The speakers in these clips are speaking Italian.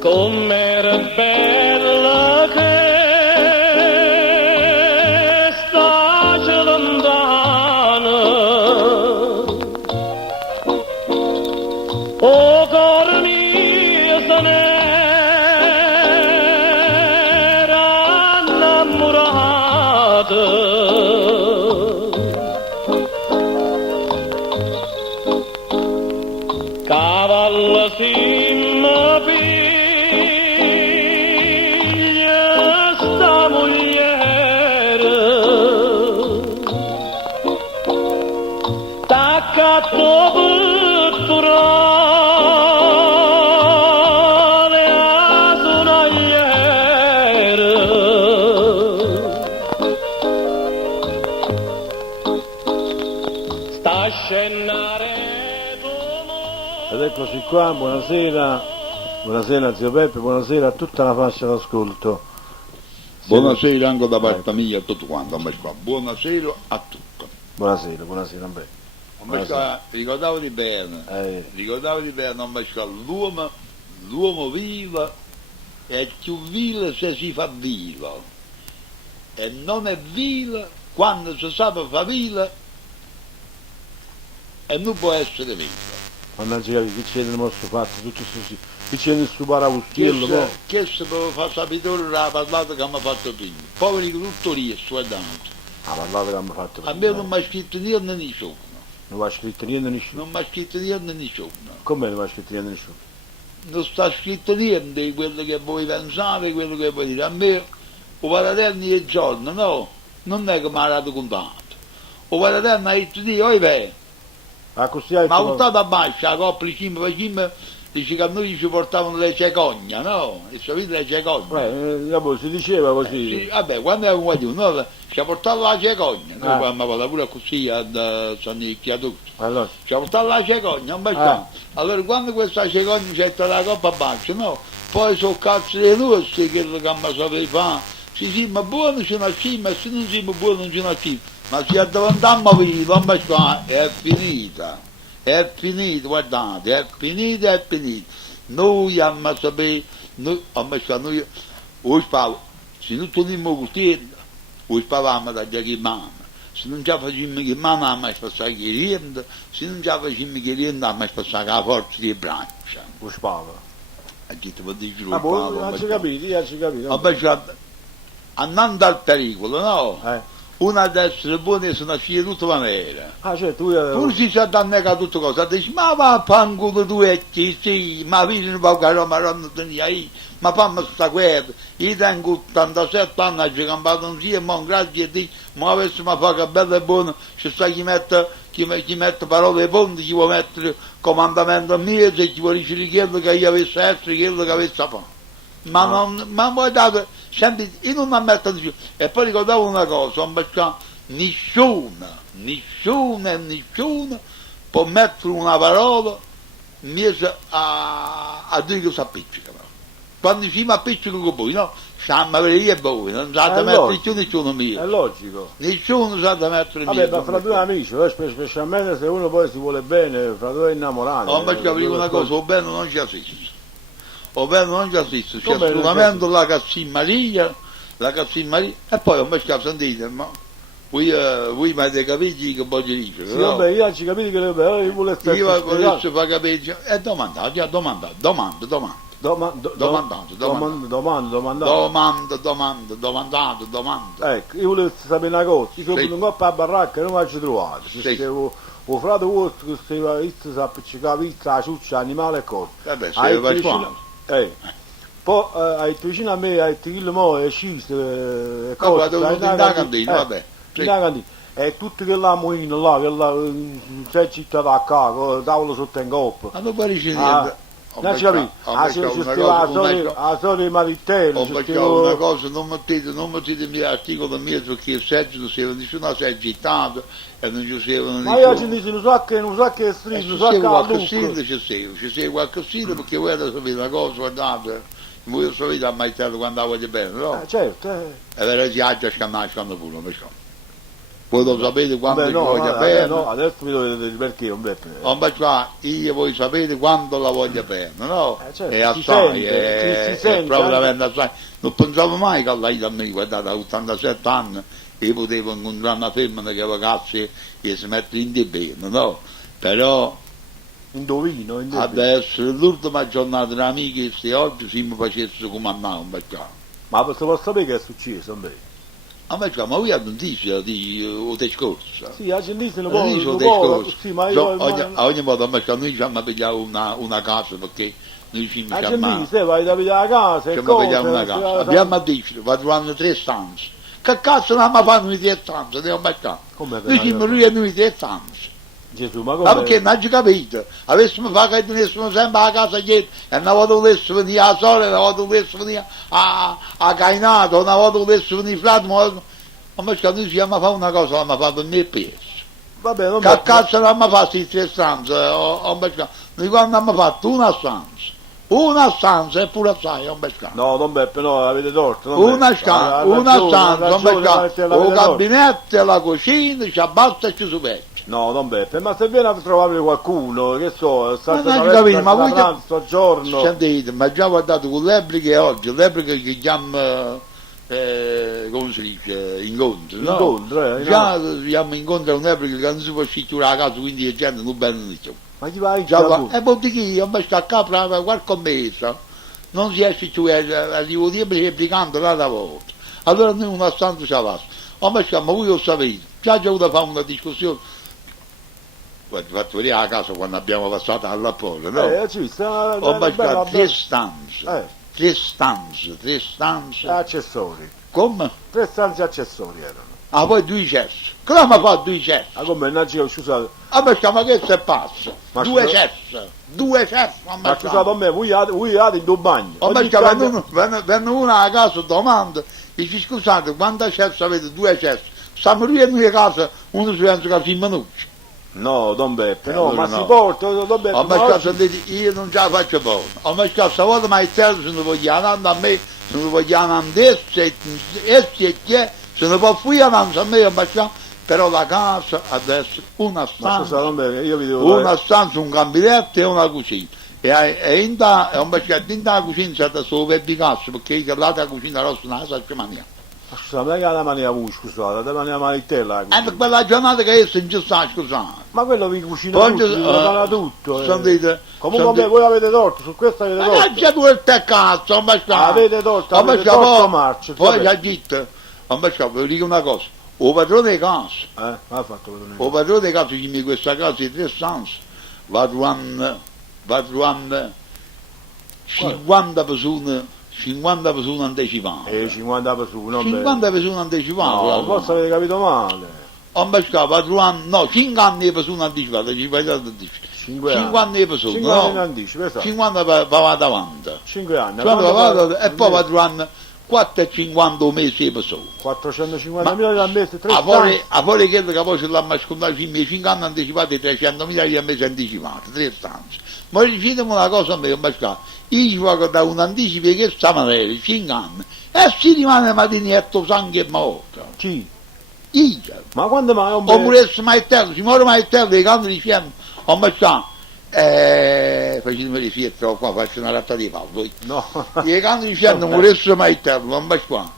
Com'era bella che sta lontana, oh cuore mio se n'era innamorata. Cavallo si piglia sta mogliere, t'accatto pettorale a sonagliere. Sta a scennare. Ed eccoci qua, buonasera, buonasera zio Peppe, buonasera a tutta la fascia d'ascolto. Buonasera anche da parte mia a tutto quanto, buonasera a tutti. Buonasera, buonasera a me. Ricordavo di bene, l'uomo vivo è più vile se si fa vivo, e non è vile quando si sa fa vile e non può essere vivo. Mannaggia che c'è nel nostro fatto, tutto così, che c'è nel suo paravustiello, Che se può far sapere la parlata che mi ha fatto prima. Poveri tutto lì, guardate. la parlata che abbiamo fatto A me non mi ha scritto niente nessuno. Non mi ha scritto niente nessuno. Non mi ha scritto niente nessuno. Come non mi ha scritto niente nessuno? Non sta scritto niente di quello che voi pensate, quello che voi dite. A me, o Paraterni è giorno, no, non è che mi ha dato contatto. O Paraterni ha detto di, oi beh, Ah, così hai ma ha buttato a basso, la coppia per cima, dice che a noi ci portavano le cecogne, no? E sapete le cecogne? Dopo si diceva così. Sì, vabbè, quando era un guaglione, no? Ci ha portato la cecogna, noi quando andavamo pure così a San Nicchiato. Allora, Ci ha portato la cecogna, un bel campo. Allora quando questa cecogna c'è stata la coppa a basso, no? Poi sono cazzo di rossi che mi sapeva fare. Sì, ma buono c'è una cima, e se non siamo buoni non c'è una cima. Ma se addavantamo vivo, è finita, guardate, è finita. Noi abbiamo sapere, noi, oggi parlo, se non torniamo così, oggi parliamo da che mamma, se non ci facciamo che mamma, abbiamo spassato che rienda, se non ci facciamo che rienda, abbiamo spassato la forza di brancia. lo spava. A chi ti può dire Ah, non ci capito. Andando al pericolo, no? Una ad essere buona e sono figlia tutta la nera. Ah, cioè tu... Pur si sa dannega tutte cose, dici, ma va fanculo tu e chi sì, ma vedi un po' che Roma non tenia io, ma fammi sta guerra, io tengo 87 anni, ho campato insieme, ma grazie a Dio, ma avessimo fatto bella e buona, ci sta chi mette parole ponti, chi vuole mettere comandamento mio, se chi vuole riuscire quello che io avessi essere, quello che avessi fatto. Ma non, ma voi date, sempre, io non mi ammetto di più. E poi ricordavo una cosa, nessuno può mettere una parola a dire che si appiccica. Quando si mi appiccica con voi, no? Stiamo a vedere io e voi, non sapete mettere più nessuno mio. È logico. Nessuno sa mettere mio. Vabbè, ma fra due amici, specialmente se uno poi si vuole bene, fra due innamorati. No, ma capire una cosa, o bene non ci assiste. O bene non ci assiste, c'è assolutamente la Cassin Maria, e poi ho messo a sentire, ma voi mi avete capito che voglio dire, sì, no? vabbè, io ci capito che io volevo volessi far capire, e domandate. Ecco, io volevo sapere una cosa, io sono venuto qua a baracca e non mi ci trovato, o frate vostro che stava pizza, si appiccicava pizza, la ciuccia, animale e cose. Vabbè, se vai qua. Poi hai vicino a me, hai detto che mo è sciso e cose. Da cantina, vabbè. E tutti che là moino là, che là c'è città da qua, tavolo sotto in coppa. Ma non pare niente. Non ci capito? La storia di Marittello. Ho beccato una cosa, non mettete mio articolo mio perché il seggio non si nessuno si è agitato e non ci siano ma io ci dico, non so che è striscio, non so che qualche sigla ci segue qualche sigla perché voi adesso sapete una cosa, guardate, voi sapete a Maitello quando la voglio bene, no? Certo, E vera si aggia scannare pure, Voi lo sapete quando Beh, ci no, voglio bene? no, adesso mi dovete dire perché, un Beppe. Io voi sapete quando la voglio bene, no? Certo, È si assai, sente, si è sente proprio anche. veramente assai. Non pensavo mai che lei da me, guardate, a 87 anni, io potevo incontrare una femmina che ragazzi che si mette in di bene, no? Però Indovino, adesso l'ultima giornata delle amiche se oggi si mi facesse comandare un bel Ma se posso sapere che è successo, un Beppe? a me ma voi non dice di o te scorsa. Sì, a Gentile Non dice o te scorsa. sì, ma io... A ogni modo a me noi ci hanno pigliato una casa perché noi ci A chiamiamo. Gentile, vai da vedere la casa Ci e abbiamo pigliato una cose... casa. Abbiamo a dire, va trovando 3 stanze. Che cazzo non mi fanno i 3 stanze? Devo mettere. Come Noi ci riuniamo i 3 stanze. Gesù, ma Ma come... perché non ci capito? Avessimo fatto che venissimo sempre alla casa dietro e una volta volessimo venire a Sole, una volta volessimo venire a Cainato, una volta volessimo venire a Flatmo. Ma noi ci siamo fare una cosa, l'abbiamo fatto per me peso. Vabbè, non Che cazzo l'abbiamo fatto in 3 stanze? Noi quando abbiamo fatto una stanza e pure assai, un bel campo. No, non Beppe, no, avete torto. non Una Beppe. stanza, Ha una ragione, ha stanza, un bel ragione, campo. avete Un torto. gabinetto, la cucina, ci abbassa e ci subecchia. No, non Beppe, ma se viene a trovare qualcuno, che so, sta Ma non ci capito, ma voi sto giorno... Sentite, ma già guardate con l'Ebriche oggi, l'Ebriche che chiama, come si dice, incontro, no? Incontro, Già siamo incontro a un'Ebriche che non si può uscire a casa, quindi la gente non bene dice. Ma chi vai Già va, già e poi di chi, ho sta a capra qualche mese, non si esce più, arrivo sempre replicando l'altra volta. Allora noi una stanza ce l'ha. Ma voi lo sapete, già c'è avuto fare una discussione. Guarda, fatto vedere a casa quando abbiamo passato alla porta, no? ci sta... Ho baciato 3 stanze, 3 stanze, Accessori. come? 3 stanze accessori erano. Ah, poi 2 cessi. Come mi fa 2 cessi? Ma come, scusate, Ma che se passa? Ma 2 scusa- cessi, 2 cessi, ma scusate a me, voi avete in due bagni. Ho Ogni baciato, cambia- venno uno a casa domanda, dice scusate, quanti cessi avete? 2 cessi. Stiamo riunendo a casa, uno si pensa che si minuti. No, Don Beppe, no, allora ma no. si porta, Don Beppe, Ho ma mascato, oggi- io non ce la faccio buona. Ho mascato stavolta ma il terzo se ne voglio andare a me, se ne voglio andare e che se ne può fuori andare a me, ho mascato, però la casa adesso una Ma stanza, scusate, Don Beppe, io vi devo una dare... stanza, un gabinetto e una cucina. E in da, ho mascato in da la cucina c'è da solo per Picasso, perché io l'altra cucina rossa non la so mania. Ma scusate, non è che la mania voi, scusate, la mania malitella. Per quella giornata che io sono già sta, scusate. Ma quello vi cucina Poi, tutto, vi prepara tutto. sentite, Comunque voi avete torto, su questo avete ma torto. non c'è due te cazzo, ho mascato. Avete torto, avete torto marcio. Poi già detto, ho mascato, vi dico una cosa, o padrone di casa, Ha fatto vedere. o padrone di casa che mi questa casa di 3 stanze, va trovando 50 persone antecipate. 50 persone, non 50 persone antecipate. No, forse avete capito male. Ho mascato, va trovando, no, 5 anni di persone anticipate, 5 5 anni di persone, 5 anni in no? anticipo, esatto. 50 va davanti. 5 anni. E poi va trovando 4,50 un mese di persone. 450.000 al mese, 3 A stanze. fuori quello che poi ce l'hanno ascoltato i miei 5 anni anticipati, 300.000 di mese anticipati, 3 stanze. Ma dicetemi una cosa a me, io ci voglio da un anticipo che sta materia, 5 anni, e si rimane matinetto sangue e morto. Chi? Io. Ma quando mai un O moresse Maitello, si muore Maitello, i canti dicendo, ho mascato, facetemi riflettere qua, faccio una ratta di pallo. No. I canti dicendo, moresse Maitello, ho mascato.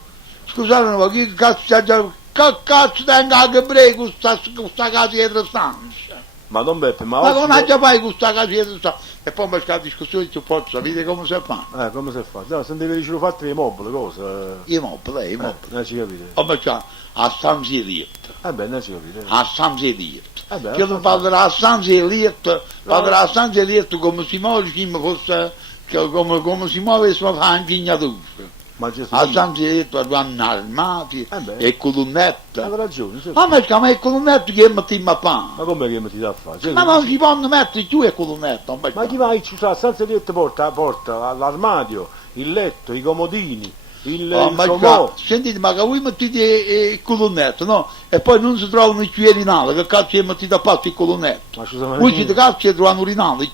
Scusate, ma che cazzo tengo anche prego questa casa dietro stanza? Ma Don Beppe, ma Ma oggi... come già fai questa casa dietro stanza? E poi mi la discussione su forza, sapete come si fa? come si fa? No, se devi riuscire a fare i mobili, cosa? I mobili. Non ci capite. Ho mascato, a stanza di letto. Beh, non ci capite. A stanza di letto. Beh, Che non parlo della stanza di letto, parlo della stanza di letto come si muove, come fosse, come si muove e si fa un ingegnatura. Ma Gesù... A stanza di letto vanno armati beh. e colonnette. Avete ragione, sì. Ma il colonnetto che mettiamo a pane? Ma come che mi ti dà a fare? Cioè, Ma non si possono mettere giù il colonnetto. Ma chi vai la stanza di letto porta l'armadio, il letto, i comodini, il comò. Sentite, ma che voi mettete il colonnetto, no? E poi non si trovano i urinali, che cazzo è mettete a parte il colonnetto? Ma scusa, Voi siete cazzo e trovano urinali,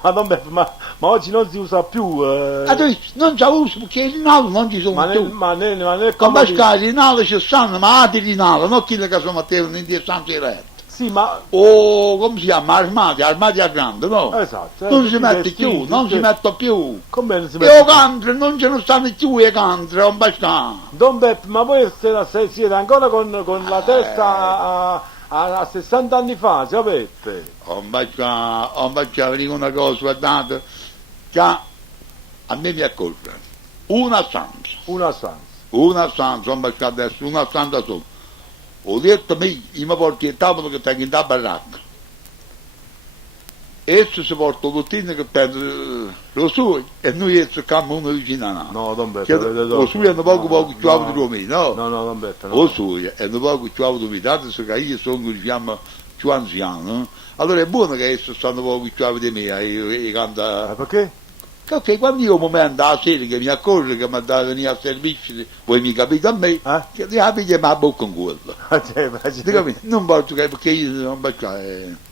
ma non Beppe, Ma oggi non si usa più. Non si usa perché i rinali non ci sono Ma più. nel Come comodino. i rinali ci stanno, ma altri rinali, non quelli che sono mettevano in distanza retta. Sì, ma. O come si chiama? Armati a grande, no? Esatto. Non tutti si i mette vestiti, più, non si tutti- mette più. Come non si E mette o cantre, non ce ne stanno più i cantre, non basta. Don Beppe, ma voi siete ancora con la testa a 60 anni fa, sapete? Non basta, vi dico una cosa, guardate, che a me mi accorge. Una stanza, Una stanza. non basta adesso, una stanza solo. Ho detto a me, io mi porto il tavolo che tengo in da baracca. Esso si porta l'uttino che prende lo suo e noi esso cammo uno vicino a noi. No, Don Beppe, Che avete lo torto. suo è un poco più alto no. di me, no? No, Don Beppe, no. Lo suo è un poco più alto di me, dato che io sono, diciamo, più anziano, allora è buono che esso stanno un po' più alto di me, e canta... Perché? Perché quando io un momento a sera che mi accorgo che mi da venire a servizio, voi mi capite a me, che ti apri ma a bocca in quello. Dico, non posso perché io non posso...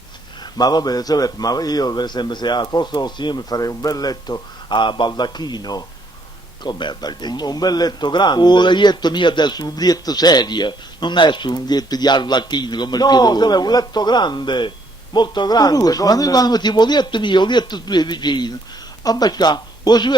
Ma va bene, Don Beppe, ma io per esempio se al posto del signore mi farei un bel letto a baldacchino, Com'è Baldacchino? un bel letto grande. Oh, il letto mio adesso è un letto serio, non è su un letto di Arlacchino come No, il Don Beppe, Piedone. un letto grande, molto grande. Ma noi quando mettiamo il letto mio, il letto tuo vicino, a Bacca, o su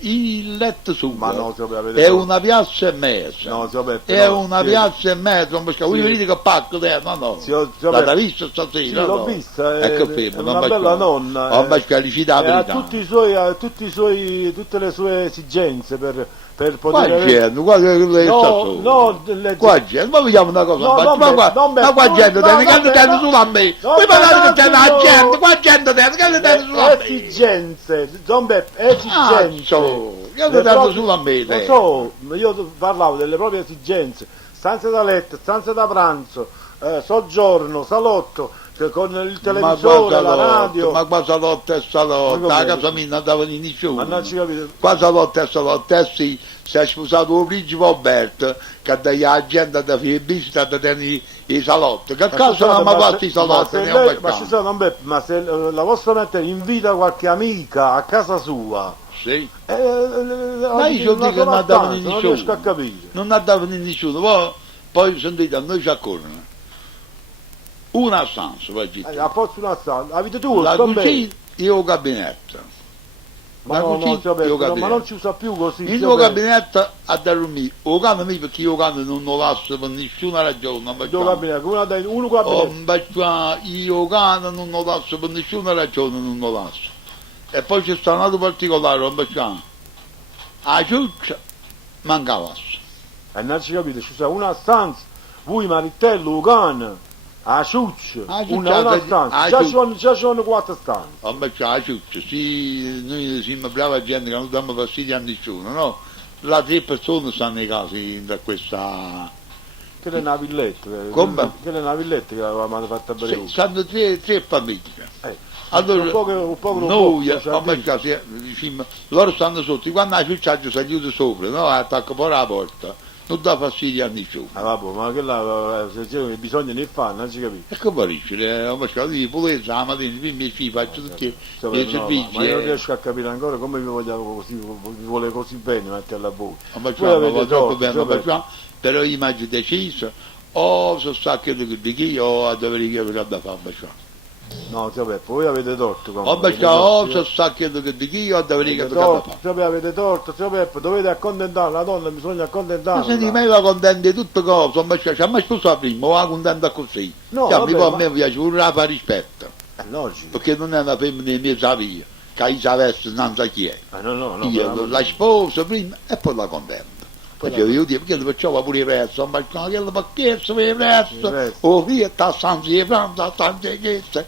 il letto su, Ma no, Don Beppe, avete è torto. una piazza e mezza. No, Don Beppe, È no, una sì. piazza e mezza, non Bacca, voi Sì. vedete che pacco è, no. Sì, Don L'avete Beppe. visto stasera? Sì, no? l'ho vista, Ecco è fermo, una bella nonna. Non Bacca, li ci dà E ha verità. tutte le sue esigenze per Qua poter avere... gente, qua lei sta No, solo. no, le- Qua gente, ma vediamo una cosa, No, ma, non ma, be- qua, non be- ma qua gente, no, tiene, che vabbè, ne tiene no. sulla me? No, Voi parlate no, che tiene la signor. gente, qua gente tiene, che ne tiene sulla me? Esigenze, Don Beppe, esigenze. Io Le ne tengo proprie- sulla me, Lo lei. so, io parlavo delle proprie esigenze, stanze da letto, stanze da pranzo, soggiorno, salotto, con il televisore, la radio. Ma qua salotto e Ma salotto, come? a casa mia non andava di nessuno. Ma non ci capite. Qua salotto e salotto, e sì, si è sposato il principe Alberto, che dà la gente da fare visita da tenere i salotti. Che caso non mi fatto i salotti? Ma ci sono, Don Beppe, ma se la vostra mettere invita qualche amica a casa sua, Sì. ma io dico che non andava di non nessuno. riesco a capire. Non andava di nessuno, poi sentite, a noi ci accorrono. Una stanza, poi ci A forza una stanza, avete tu, la Don Beppe? cucina e il gabinetto. Ma la no, cucina no, Giobbe, e il no, ma gabinetto. non si usa più così. Il mio Giobbe. gabinetto a dormire, o cane mio perché io cane non lo lascio per nessuna ragione, Il tuo gabinetto, uno gabinetto. io cane non lo lascio per nessuna ragione, non lo lascio. E poi c'è stato un altro particolare, un bacciano. A ciuccia manca l'asso. E non ci capite, ci sta una stanza, voi maritello, un cane, a ciuccia, A ciuccia, una a stanza, ciuccia. già ci sono 4 stanze. Un bacciano a ciuccia, sì, noi siamo brava gente che non diamo fastidio a nessuno, no? La 3 persone stanno in casa da questa... Che le navillette, Come? che le navillette che avevamo fatto a Sì, Breu. stanno tre famiglie. Allora, Allora, un po' noi, cioè, a me casa, diciamo, loro stanno sotto, quando la ciuccia ci salute sopra, no? Attacca poi la porta, non dà fastidio a nessuno. vabbè, ma che là, se c'è bisogno ne fa, non ci capite. E che parisce, ho mascato di pulizia, la mattina, prima ci faccio tutti i servizi. Ma io non riesco a capire ancora come vi vogliamo così, vi vuole così bene metterla a voi. Ho Voi mascato, avete va troppo torto, bene, Giobbe. però io mi ho deciso, o se sta quello che di chi, o a dove che da fare, mascato. No, Giobbe, voi avete torto. Ho mascato, o se sta quello che di chi, o a dove che da fare. Giobbe, avete torto, Giobbe, dovete accontentare la donna, bisogna Ma accontentarla. senti, ma io la contento di tutte cose, ma ci ha mai sposato prima, o la contenta così. No, Cioè, vabbè, a ma- me piace un rapa rispetto, È logico. perché non è una femmina di mezza via, che io sapessi non sa chi è. No, Io però- la sposo prima e poi la contento. Perché io dico, perché lo facciamo pure il resto, ma che lo pacchezzo per il Il resto, resto. o via, sta stanza di pranzo, sta stanza di chiesa.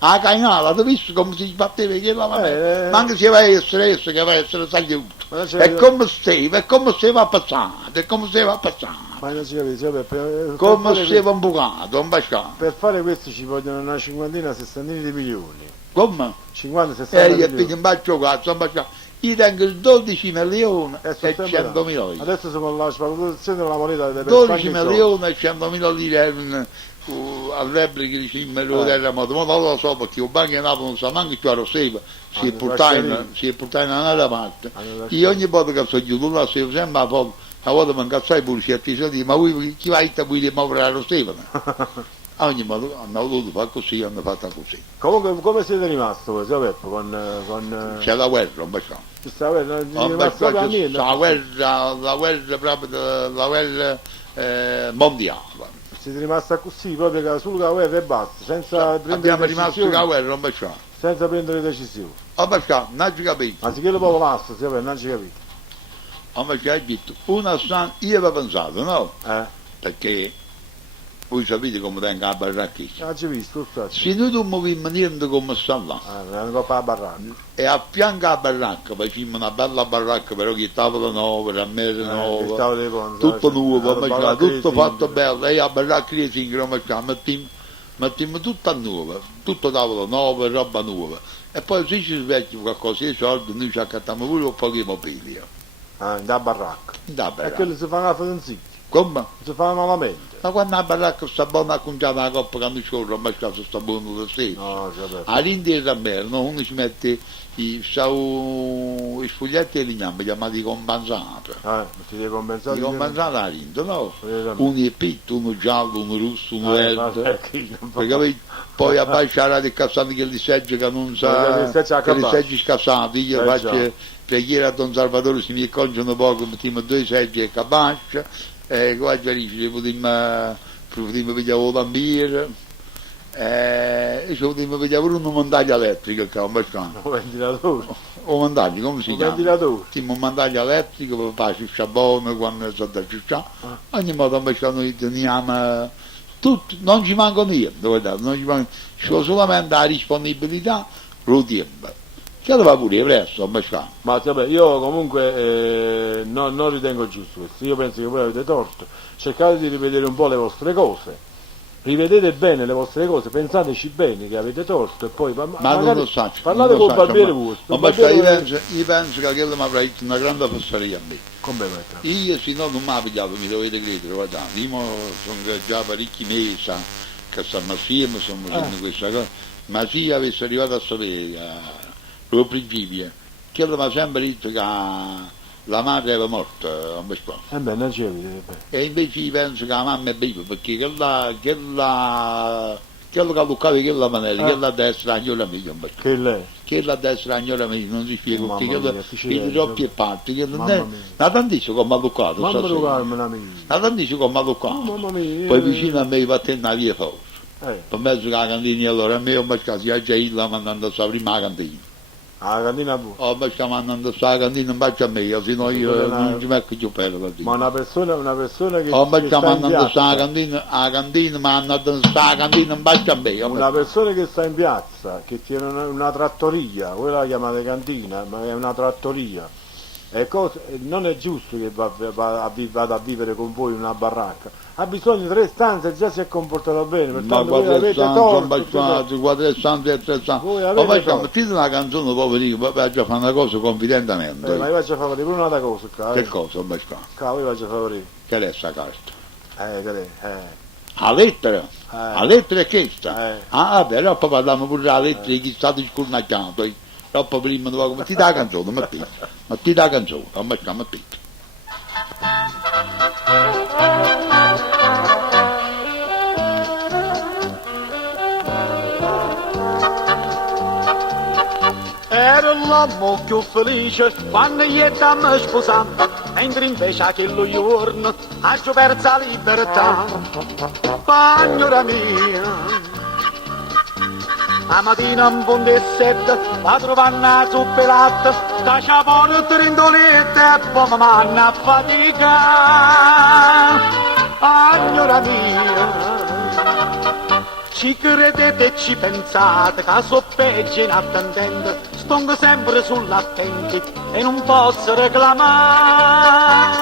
A cainata, hai visto come si sbatteva quella Eh. ma anche se va a essere esso, che va a essere sagliuto. Ma non ci È capite- come stava, è come se va passato, è come se va passato. Ma non si capisce, Giobbe, Come se va un bucato, un basciato. per fare questo ci vogliono una cinquantina, sessantina di milioni. Come? 50-60 Io milioni. piglio un bacio cazzo, un basciato. Io tengo 12 milioni e settembre 100.000 lire. Adesso siamo alla spazzazione della moneta per 12 spanghi i soldi. milioni e 100.000 lire all'ebre che diceva lo terremoto, ma non lo so perché il banco di Napoli non sa manco che lo sapeva, si è portato in un'altra parte. Io ogni volta che sono giù, lo sapevo sempre a volte mi incazzai pure certi soldi, ma voi chi vai a vuoi muovere lo Stefano? A ogni modo hanno voluto fare così, hanno fatto così. Comunque come siete rimasti voi, Peppo, C'è la guerra, un bacino. questa guerra? Non è rimasto proprio a niente. La guerra proprio, la guerra mondiale. Siete rimasti così, proprio sulla guerra e basta, senza prendere Abbiamo rimasto decisioni. la guerra, un bacino. Senza prendere decisioni. Un bacino, non ci capito. Anziché lo popolo massa, non ci capite. Invece ha detto, una stanza, io avevo pensato, no? Perché voi sapete come tengo la baracchina. Ah, ci visto, tutto. Se noi non muovimmo niente come sta là, Andiamo a baracca. e a fianco alla baracca facciamo una bella baracca, però che tavola nuova, rammeria nuova, tutto nuovo, tutto fatto bello, e a baracca lì si mettiamo tutto a nuovo, tutto tavola nuova, roba nuova. E poi se ci svecchia qualcosa di soldi, noi ci accattiamo pure un po' di mobili. Da baracca. Da E baracca. quello si fa una fazenzicchia, Come? si fa malamente. Ma quando la baracca sta buona a conciare la coppa che non scorre, ma sta buono lo stesso. No, All'interno a me, no, uno ci mette i sfoglietti e ligname chiamati compensati. si deve compensare. I compensati all'interno, no? Uno è pitto, uno giallo, uno rosso, uno verde. Perché poi abbasciare del cassati che li segge che non sa, che li seggi scassati, io faccio preghiera a Don Salvatore, se mi accongiano poco, mettiamo 2 seggi e cabascia, e qua già lì ci potremmo vedere la lambiera, e ci potremmo vedere pure una montagna elettrica che è un bastante. Un ventilatore. O montagna, come si Un chiama? ventilatore. Sì, un montagna elettrico per fare il sciabone quando sono da città. Ogni modo invece noi teniamo tutto, non ci manca niente, guardate, non ci manca, ci vuole solamente la disponibilità, lo tempo. Ce lo va pure presto, Ma vabbè, io comunque non ritengo giusto questo, io penso che voi avete torto, cercate di rivedere un po' le vostre cose, rivedete bene le vostre cose, pensateci bene che avete torto e poi ma magari non lo so, parlate con il barbiere vostro. Ma io penso che quello mi avrà detto una grande fesseria a me. Come vai? Io se no non mi ha pigliato, mi dovete credere, guardate, io sono già parecchi mesi che stanno assieme, stiamo facendo questa cosa, ma se io avessi arrivato a sapere al principio, che mi ha sempre detto che la madre era morta, non mi spiego. Non ci avete. E invece io penso che la mamma è viva, perché quello che toccava quella maniera, quella a destra agnola mia, Che lei? quella a destra agnola mia, non si spiega, perché Mamma quella mia, che doppie parti, che non Mamma è, mia. la tantissimo come ha toccato, Mamma stasera. mia, La tantissimo come ha toccato. mamma mia. Poi vicino a me va a tenere la via forza. Per Per mezzo che la cantina, allora a me ho beccato sia già illa mandando a sta prima la cantina. la cantina tu. Ho beccato mandando a sta cantina, non faccio a me, se no io non ci metto più per la Ma cantina. una persona che Ho che beccato sta in mandando a sta piazza, cantina, ma hanno dato sta cantina, non faccio a me. una persona che sta in piazza, che tiene una trattoria, voi la chiamate cantina, ma è una trattoria, non è giusto che vada a vivere con voi in una baracca. Ha bisogno di 3 stanze, già si è comportato bene, Ma pertanto voi guarda avete il santo, torto. sono beccato, guarda il santo e 3 stanze. Voi Ma avete facciamo, torto. mettete una canzone dopo dico, vai già fare una cosa confidentemente. Ma io faccio favorire pure un'altra cosa qua. Che cosa ho beccato? Qua, io faccio favorire. Che è sta carta? Che La lettera? La lettera è questa? Eh. Ah, però poi parliamo pure della lettera di chi è stato scurnacchiato. Troppo prima dovevo metti la canzone, metti la canzone, non mi stiamo metti. Era l'uomo più felice quando gli stiamo sposando, mentre invece a quello giorno ha già perso la libertà. Signora mia, la mattina un po' di 7 va trovare una zuppa e latte, da ciapone trindolette e poi mi manna a fatica. Signora mia, ci credete e ci pensate che so peggio inattendente, sto sempre sull'attenti e non posso reclamare.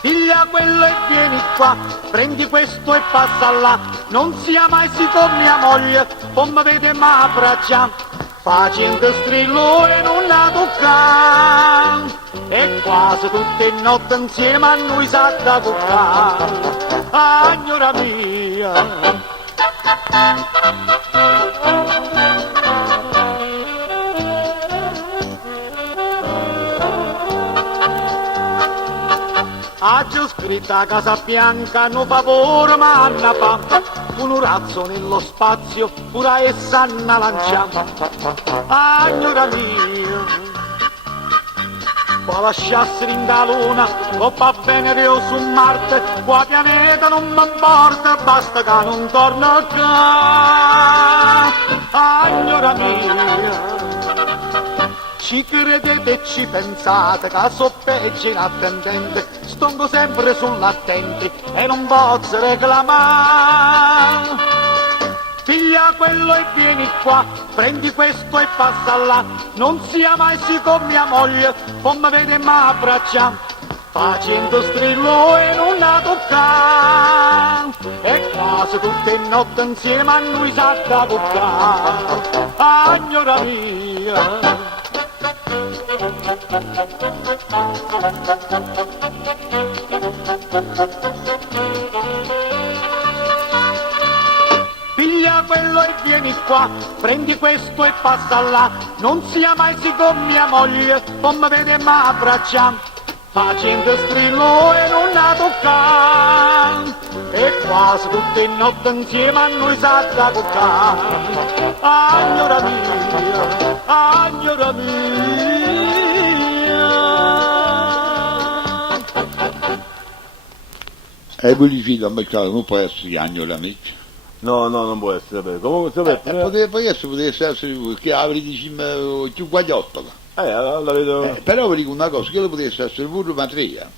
Figlia quello e vieni qua, prendi questo e passa là, non sia mai sito mia moglie, poi mi vede ma abbraccia, facendo strillo e non la tocca, e quasi tutte le notti insieme a noi sa da toccare. Signora mia, mia. Ha già scritto a Casa Bianca, no favore ma Anna fa, un razzo nello spazio, pure essa Anna lancia. Signora mia, può lasciarsi in da luna, o va Venere o su Marte, qua pianeta non mi importa, basta che non torna qua. Signora mia, ci credete e ci pensate che so peggio inattendente, stongo sempre sull'attenti e non posso reclamare. Figlia quello e vieni qua, prendi questo e passa là, non sia mai sì con mia moglie, non mi vede mai abbracciare, facendo strillo e non la toccare, e quasi tutte notte insieme a lui sa da toccare. Signora mia, piglia quello e vieni qua, prendi questo e passa là, non sia mai sì con mia moglie, non mi vede mai abbracciare, facendo strillo e non la toccare, e quasi tutte notte insieme a noi sa da toccare. Signora mia, signora mia. E Bulicino a mercato non può essere agnolo amici. No, non può essere vero. Comunque sapete, Potesse essere voi, che avrete più guagliottola. la vedo Però vi dico una cosa, che potesse essere pure matria.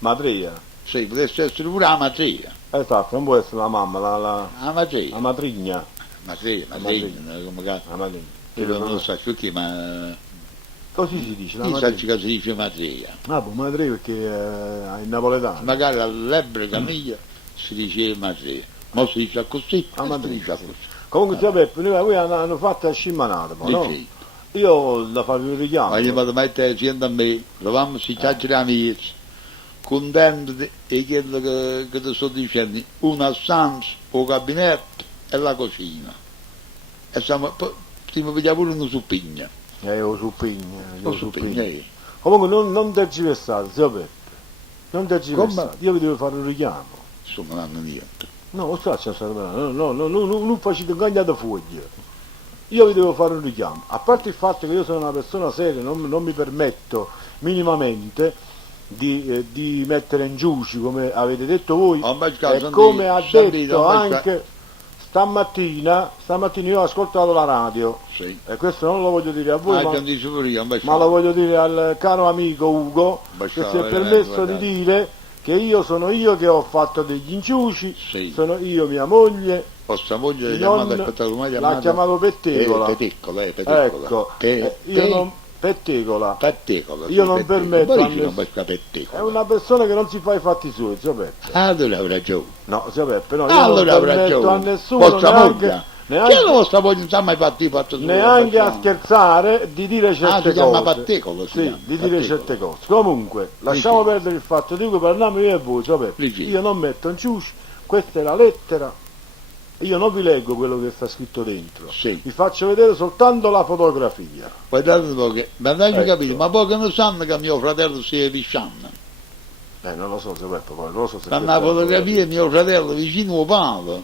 Matria. Sì, potesse essere pure la matria. Esatto, non può essere la mamma, la La matria. matrigna. Matria, come cazzo. La matrigna. Io non lo so perché, ma Così si dice, la io so matrigna. che si dice matria. Ah, boh, matrigna perché è in napoletano. Magari all'ebre camiglia si dice matria. Ma si dice così, Ah, si matrigna. dice così. Comunque sapete, noi hanno fatto la scimanata, no? Dice, Io la farvi un richiamo. ma io mi mettere azienda a me, dovevamo si chiacchiere amici, contento di quello che ti sto dicendo, una stanza, un gabinetto e la cucina. E stiamo vedendo pure una suppigna. Io suppigno, Una suppigna, Comunque non tergiversate, sapete. Non tergiversate. Come? Io vi devo fare un richiamo. Insomma, non hanno niente. No, non sto non facete ingagnate foglie. Io vi devo fare un richiamo. A parte il fatto che io sono una persona seria, non mi permetto minimamente di mettere in giudice, come avete detto voi, e come ha detto anche stamattina io ho ascoltato la radio, Sì. e questo non lo voglio dire a voi, Ah, che dice pure io, ma lo voglio dire al caro amico Ugo, che si è Basciava, permesso di guardate. dire che sono io che ho fatto degli inciuci, Sì. sono io, mia moglie, Vostra moglie l'ha non- chiamata, aspettate, come l'ha chiamato Pettegola. Pettecola, pettecola. Ecco, io non, Pettegola, Pettecola. io non permetto a non nessuno. È pettecola. una persona che non si fa i fatti suoi, sapete? Allora avrà ragione. No, sapete, no, io Allora non avrà permetto a ragione. nessuno Vostra moglie. Che neanche, la vostra moglie non sa mai fatti suoi. neanche a scherzare di dire certe si chiama cose. Pettegola, si Sì, chiama, di dire Pettegola. certe cose. Comunque, lasciamo Dici. perdere il fatto di cui parliamo io e voi, sapete? Dici. Io non metto in ciusci, questa è la lettera. Io non vi leggo quello che sta scritto dentro, Sì. vi faccio vedere soltanto la fotografia. Guardate un po' che, ma non Ecco. capito, ma poi che non sanno che mio fratello si è pisciando. Non lo so se poi non lo so se Stanno questa la è la fotografia di mio fratello vicino al palo,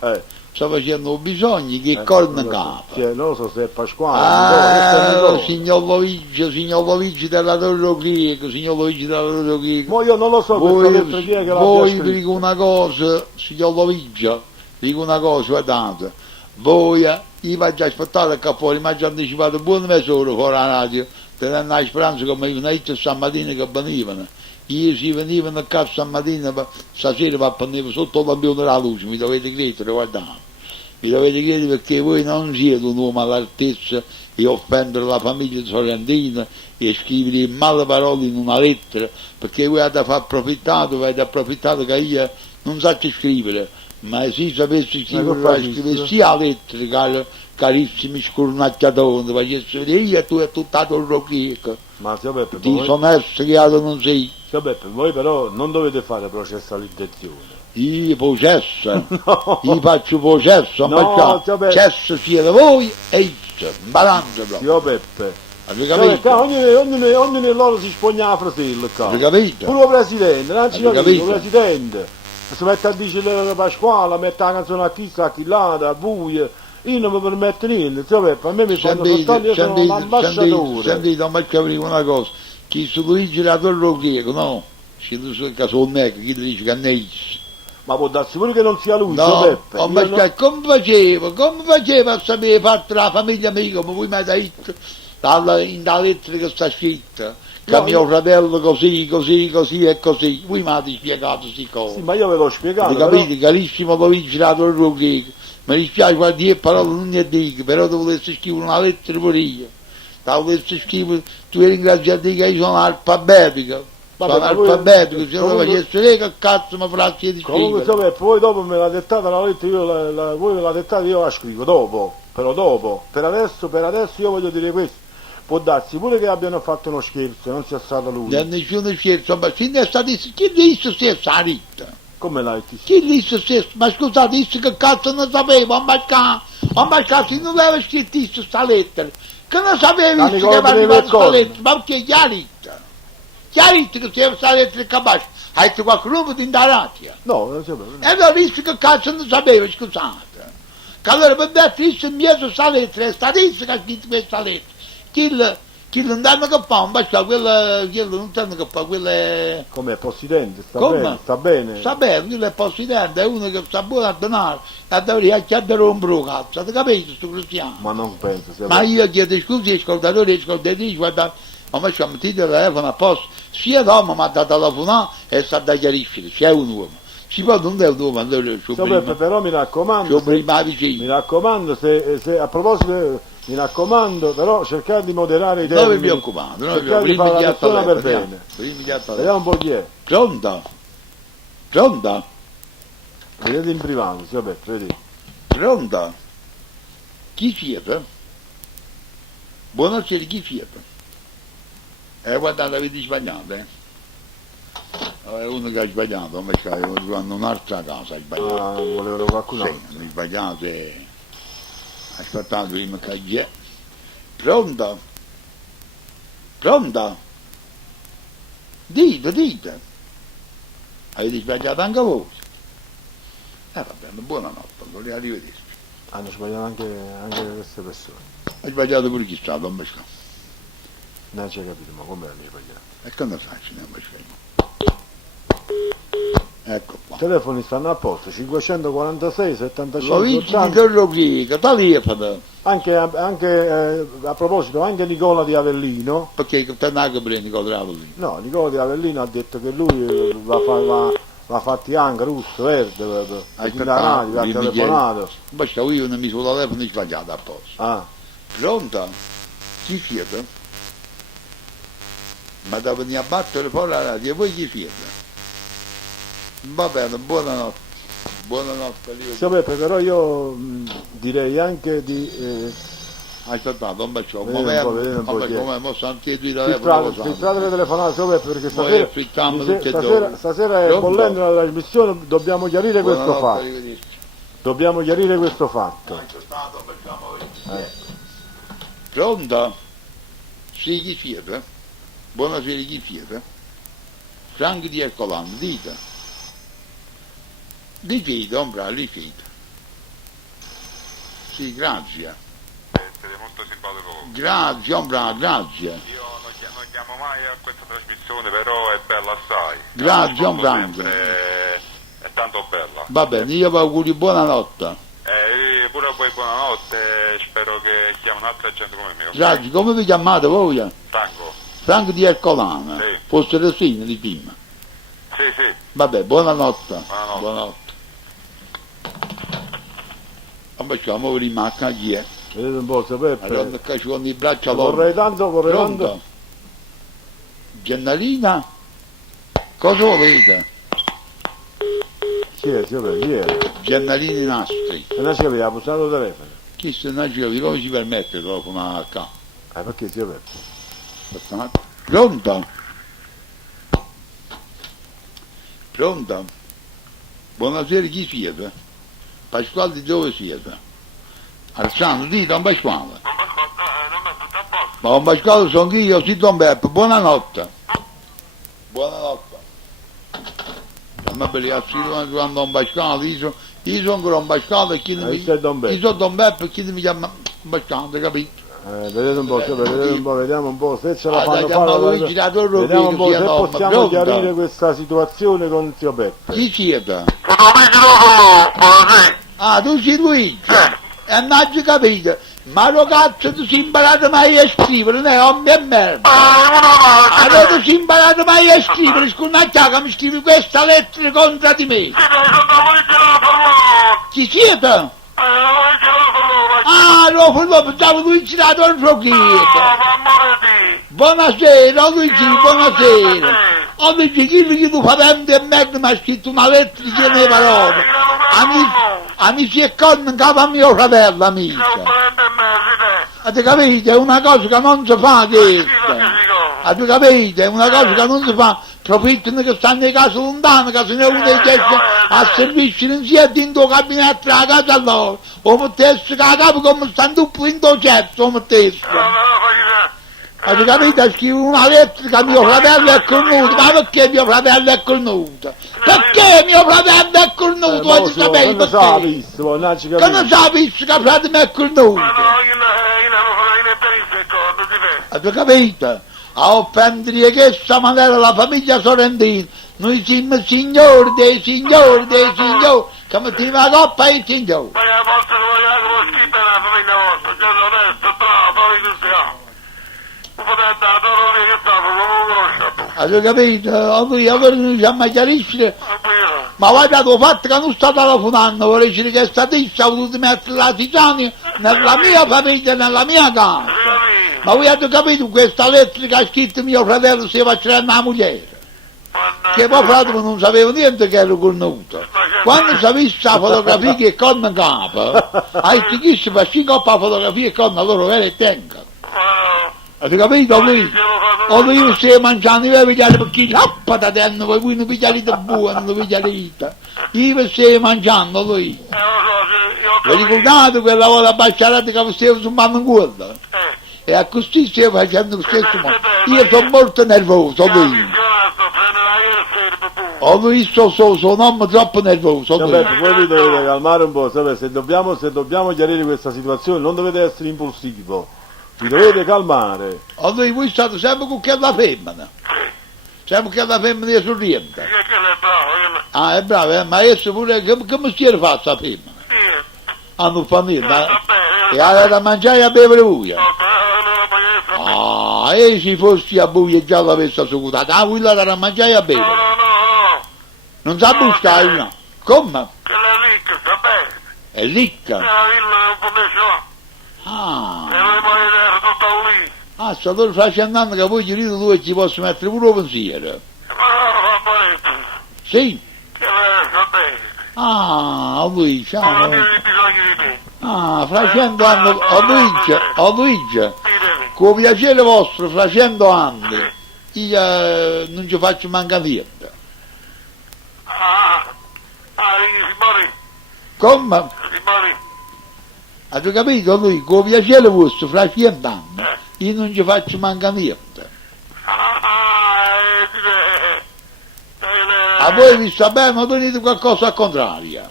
sta facendo bisogni che corna in non lo so. capo. Cioè, non lo so se è Pasquale, Ah, signor Luigi della Torre Greco, signor Luigi della Torre Greco. ma io non lo so questa lettera chi è che l'abbia Voi vi scritta. dico una cosa, signor Luigi, dico una cosa, guardate, voi io faccio aspettare che fuori, mi ha già anticipato buona mezz'ora fuori la radio, tenendo la speranza che mi venite stamattina che venivano. Io si venivano a casa stamattina, stasera va a prendere sotto il lampione della luce, mi dovete credere, guardate. Mi dovete credere perché voi non siete un uomo all'altezza di offendere la famiglia sorrentina e scrivere male parole in una lettera, perché voi avete approfittato che io non so scrivere, ma se sapessi scrivere sia la lettera, carissimi scurnacciatoni, facessi vedere io e tu è tutta Torre Greco, Ma zio Beppe, disonesto che altro non sei. zio Beppe, voi però non dovete fare processo all'intenzione. Io processo, No. io faccio processo, No, cioè, beh. cesso sia da voi e io, balanza proprio. Zio Peppe. Avete Cioè, capito? qua ognuno loro si spogna a fratello qua. Avete capito? Pure il presidente, non ci Avete capisco, il capito? presidente. Si mette a dire la Pasquale, mette la canzone a chissà chi là, da buia. Io non mi permetto niente, zio Peppe, a me mi fanno soltanto, io sono l'ambasciatore. Sentite, ma capire una cosa, chi su Luigi la torre greco, no? Ci sono caso me, chi dice che ne è? Ma può darsi pure che non sia lui, zio No, Peppe. oh, ma Io no- stai, come faceva a sapere parte della famiglia amica, ma voi mi avete detto, dalla lettera che sta scritta, che No, mio io- fratello così, così, così e così, voi mi avete spiegato queste cose. Sì, ma io ve l'ho spiegato, Avete però... capito, carissimo Luigi la torre greco, mi dispiace qualche parola non ne dico, però tu volessi scrivere una lettera pure io, la volessi scrivere, tu ringraziati che io sono alfabetico. Vabbè, Sono ma voi- alfabetico, se non comunque- facesse lei che cazzo mi farà di Comunque, scrivere? zio Peppe, voi dopo me la dettata la lettera, voi me la dettata, io la scrivo, dopo, però dopo. Per adesso io voglio dire questo. Può darsi pure che abbiano fatto uno scherzo, non sia stato lui. Non nessuno scherzo, ma chi ne è stato, chi disse se sta ritta? Come l'hai detto? Chi disse se, ma scusate, disse che cazzo non sapevo, a Mascà, non aveva scritto sta lettera, che non sapevi Ma che Nicola aveva deve arrivato sta cosa? lettera, ma che chi ha ritta? Chi ha ritta che se sta lettera capace? Hai detto qualcuno di indaratia? No, non si può. E allora disse che cazzo non sapevo, scusate. Che allora per detto, disse in mezzo sta lettera, è sta disse che ha scritto questa lettera. Chi non danno che fa, un basta, quello non danno che fa, quello è... Com'è? Possidente, sta Come? bene, sta bene. Sta bene, quello è possidente, è uno che sta buono a donare, a dare a rompere un cazzo, avete capito sto cristiano? Ma non penso sia Ma io chiedo scusi ai ascoltatori e ascoltatrici, guarda, ma ci ha mettito il telefono a posto, sia l'uomo mi ha dato telefonare e sta da chiariscere, c'è un uomo. Si può non è un uomo, allora Zio Peppe, però mi raccomando, c'ho prima mi vicino. raccomando, se a proposito, mi raccomando, però cercate di moderare i Non vi termini. preoccupate, non vi cercate di fare la persona per preoccupate, bene. primi di atto. Vediamo un po' chi è. Pronto? Pronto? Vedete in privato, zio Peppe, vedete. Pronto? Chi siete? Buonasera, chi siete? Guardate, avete sbagliato, È uno che ha sbagliato, ma stavo trovando un'altra casa, ha sbagliato. Ah, volevano qualcun altro. Sì, hanno sbagliato e... Aspettate prima che c'è. Pronto? Pronto? Dite. Avete sbagliato anche voi? Va bene, buonanotte, allora arrivederci. Hanno sbagliato anche queste persone. Ha sbagliato pure chi sta, non mi sa. Non ci hai capito, ma come hanno sbagliato? E che ne sai, ce ne mi sveglia. Ecco I qua. telefoni stanno a posto, 546 75 Luigi di 80. Torro Greco, telefono, Anche a proposito, anche Nicola di Avellino, perché te ne che prendi quadrato lì. no, Nicola di Avellino ha detto che lui va fatti anche russo, verde, Aspetta, vi ha dimmi chi è. telefonato. Basta io non mi sul telefono sbagliato a posto. Ah, Pronto? Chi siete? Ma da venire a battere fuori la radio, e voi chi siete? Va bene, buonanotte. Buonanotte, arrivederci. zio Peppe, però io direi anche di Aspettate, non faccio, vedete un po' chi è. come mo sentite il telefono, filtrate le telefonate, zio Peppe, perché Poi affittiamo tutte e due. stasera è Pronto? bollente la trasmissione, dobbiamo chiarire questo Buonanotte, fatto. arrivederci. Dobbiamo chiarire questo fatto. Aspettate, non facciamo Pronto? Sì, chi siete? Buonasera, chi siete? Franchi di Ercolano, dite. Dicete, ombra, dicete. Sì, grazie. Siete molto simpatico. Grazie, ombra, grazie. Io non chiamo mai a questa trasmissione, però è bella assai. Grazie, un Ascolto grande. sempre, è tanto bella. Va bene, io vi auguro buonanotte. Pure a voi buonanotte, spero che chiami un'altra gente come me. ok? Grazie, come vi chiamate voi? Franco. Franco di Ercolano. Sì. Fosse Rosina di prima. Sì. Vabbè, buonanotte. Buonanotte. Vabbè, siamo in macchina chi è? Vedete un po', zio Peppe. Allora, che ci con i braccia Vorrei tanto. Pronto? Gennalina? Cosa volete? Chi è, zio Peppe? Chi è? Gennalini nastri. E non ci aveva pussato il telefono. Chi se ne giochi? Come si permette dopo una H? Perché zio Peppe? Aspetta un attimo. Pronto? Pronto? Buonasera, chi siete? Pasquale di dove siete? Alessandro, di Don Pasquale. Ma Don Pasquale sono io, sì Don Beppe, buonanotte. Buonanotte. A me per gli assicurano Don Pasquale, io sono Don Pasquale e chi mi Questo è Don Beppe. io sono Don Beppe e chi mi chiama Pasquale, capito? Vedete un po', vedete un po', vediamo un po' se ce la fanno chiama fare. Luigi da Torre Vediamo un po' che se sia possiamo nonna, chiarire pronto? questa situazione con zio Beppe. Chi siete? Sono un microfono, buonasera. Ah, tu sei Luigi? E non hai capito? Ma lo cazzo tu sei imparato mai a scrivere, ne ho e merda. Allora tu sei imparato mai a scrivere, scusa che mi scrivi questa lettera contro di me. Chi siete? Ah, lo pensavo Luigi da Don Rocchetto. Buonasera, Luigi, buonasera. Oh Luigi, chi tu facendo e merda mi ha scritto una lettera di le parole. Amici e con in capo a mio fratello, amica. Avete capito? È una cosa che non si fa questa. Avete capito? È una cosa che non si fa. Profittano che stanno in casa lontano, che se ne uno che esce a servizio insieme dentro il gabinetto della casa loro. O mettesse che a capo come stanno tutti in docetto, o mettesse. Avete capito? Scrive una lettera che mio fratello è cornuto. Ma perché mio fratello è cornuto? Perché mio fratello è cornuto? Voi sapete non sa perché? visto, non ci Che non sa visto che fratello è cornuto? Avete capito? A offendere questa maniera la famiglia Sorrentino. Noi siamo signori dei signori dei signori. Che mettiamo la coppa ai signori. Avete capito? Allora noi siamo a chiarissime. Ma guardate, ho fatto che non sta telefonando, vorrei dire che statista ha voluto mettere la Titania nella mia famiglia, nella mia casa. Ma voi avete capito questa lettera che ha scritto mio fratello si faceva una moglie? Che poi fratello non sapeva niente che ero cornuto. Quando si è vista la fotografia che con in capo, hai chiesto per 5 fotografie e con loro vere e tenga. Avete capito lui? O lui non si è mangiando, io pigliare perché lappa da tenno, voi non pigliare da buono, non pigliare. Io si è mangiando lui. Vi ricordate quella volta a Bacciarate che stavo zumbando in guarda? E a così stiamo facendo lo stesso modo. Io sono molto nervoso, lui. Ho visto sono un uomo troppo nervoso. Zio Beppe, voi vi dovete calmare un po', sapete? Se dobbiamo chiarire questa situazione non dovete essere impulsivo, vi dovete calmare. Allora voi state sempre con quella femmina. Sempre con quella femmina che sorriente. Ah, è bravo, ma adesso pure che mestiere fa sta femmina? Ah, non fa niente, e ha da mangiare e a bere voi. Ah, e se fossi a buio già l'avesse assicurata, ah, quella da mangiare e a bere. Non sa buscare, no? Come? È ricca. Ah, sta allora facendo anni che voi girate due ci posso mettere pure un pensiero. Sì? Ah, lui, ciao. Ah, fra 100 anni, a Luigi, con piacere vostro, fra 100 anni, io non ci faccio mancare niente. Come? Avete capito? Lui, con piacere vostro, fra 100 anni, io non ci faccio mancare niente. A voi vi sta bene, ma tenete qualcosa al contrario.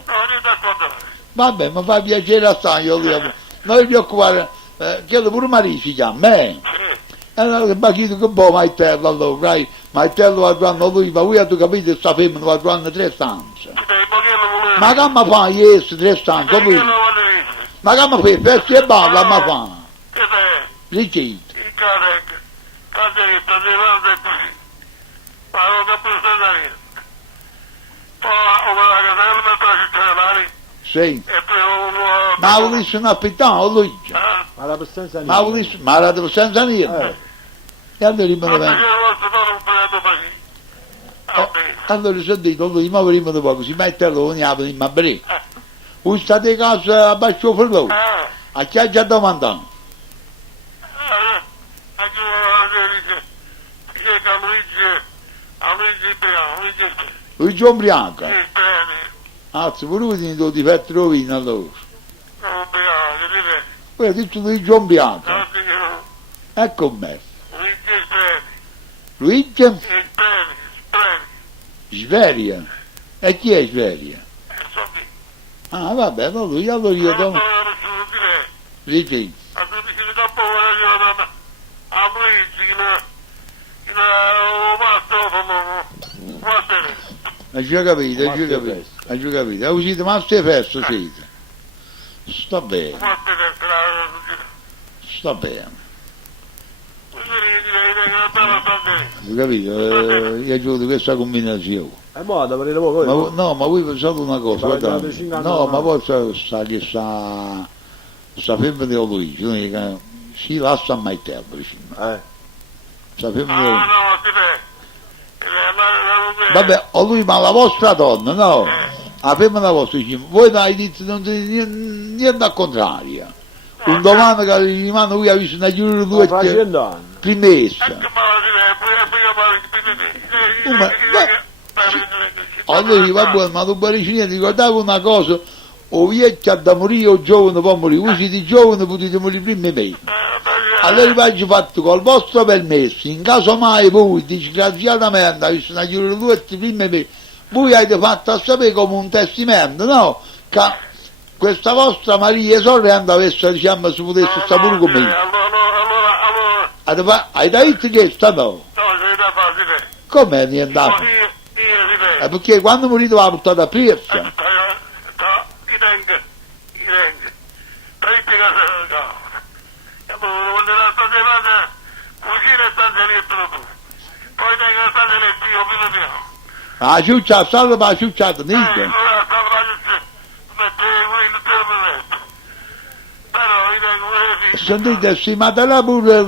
Vabbè, mi fa piacere assai, io non vi preoccupare, che pure Maria si chiama, E allora mi chiedo che un po' Maitello allora, dai, Maitello va trovando lui, ma voi avete capito che sta femmina va trovando 3 stanze. Ma che mi fa yes, 3 stanze, lui? Ma che mi fa, festa e balla, ma fa? Ricette. Sì. Ma volesse un affittare, Luigi. Ma la presenza Ma volesse, ma la devo senza niente. E allora me ne vengo. Allora si è detto, lui, ma prima di poco, si mette l'uomo a venire a bere. Voi state in casa a Baccio Ferro? A chi ha già domandato? Luigi Ombriaca. Anzi, pure lui ti do difetto rovina allora. Non piace, dite. Poi ha detto di John Bianco. Non si chiama. Ecco me. Luigi Spremi. Luigi Spremi. Sveria. E chi è Sveria? So chi. Ah, vabbè, no, lui allora io do... Non so dire. Sì, sì. A tutti si dopo voglio a Luigi che la basta. Hai già capito, hai già capito. Hai già capito. È uscito Master Festo, siete. Sta bene, sta bene. Hai capito? Io aggiungo questa combinazione. mo da vedere voi. No, ma voi pensate una cosa, Ma guarda, guardate, 5 anni no, ma fa. poi sta femmina di Luigi, non è che si lascia mai tempo vicino. Sta femmina di Luigi. Vabbè, o lui ma la vostra donna, no? La femmina vostra, dice, voi dai dite non dite niente al contrario. Un domani che rimane lui ha visto una giura due Fa 100 anni. trimessa. Allora va buono, ma tu Baricini ricordavo una cosa, o vecchia da morire o giovane può morire, voi siete giovani potete morire prima di me. Allora vi fatto col vostro permesso, in caso mai voi disgraziatamente avete una giuratura prima di me, voi avete fatto a sapere come un testamento, no? Che questa vostra Maria sorella avesse, diciamo, si potesse stare pure con me. Hai detto che sta no? Come niente? Perché quando morito l'ha portata a Priezza. La ciuccia, salve la ciuccia, niente. Sentite, si matterà pure,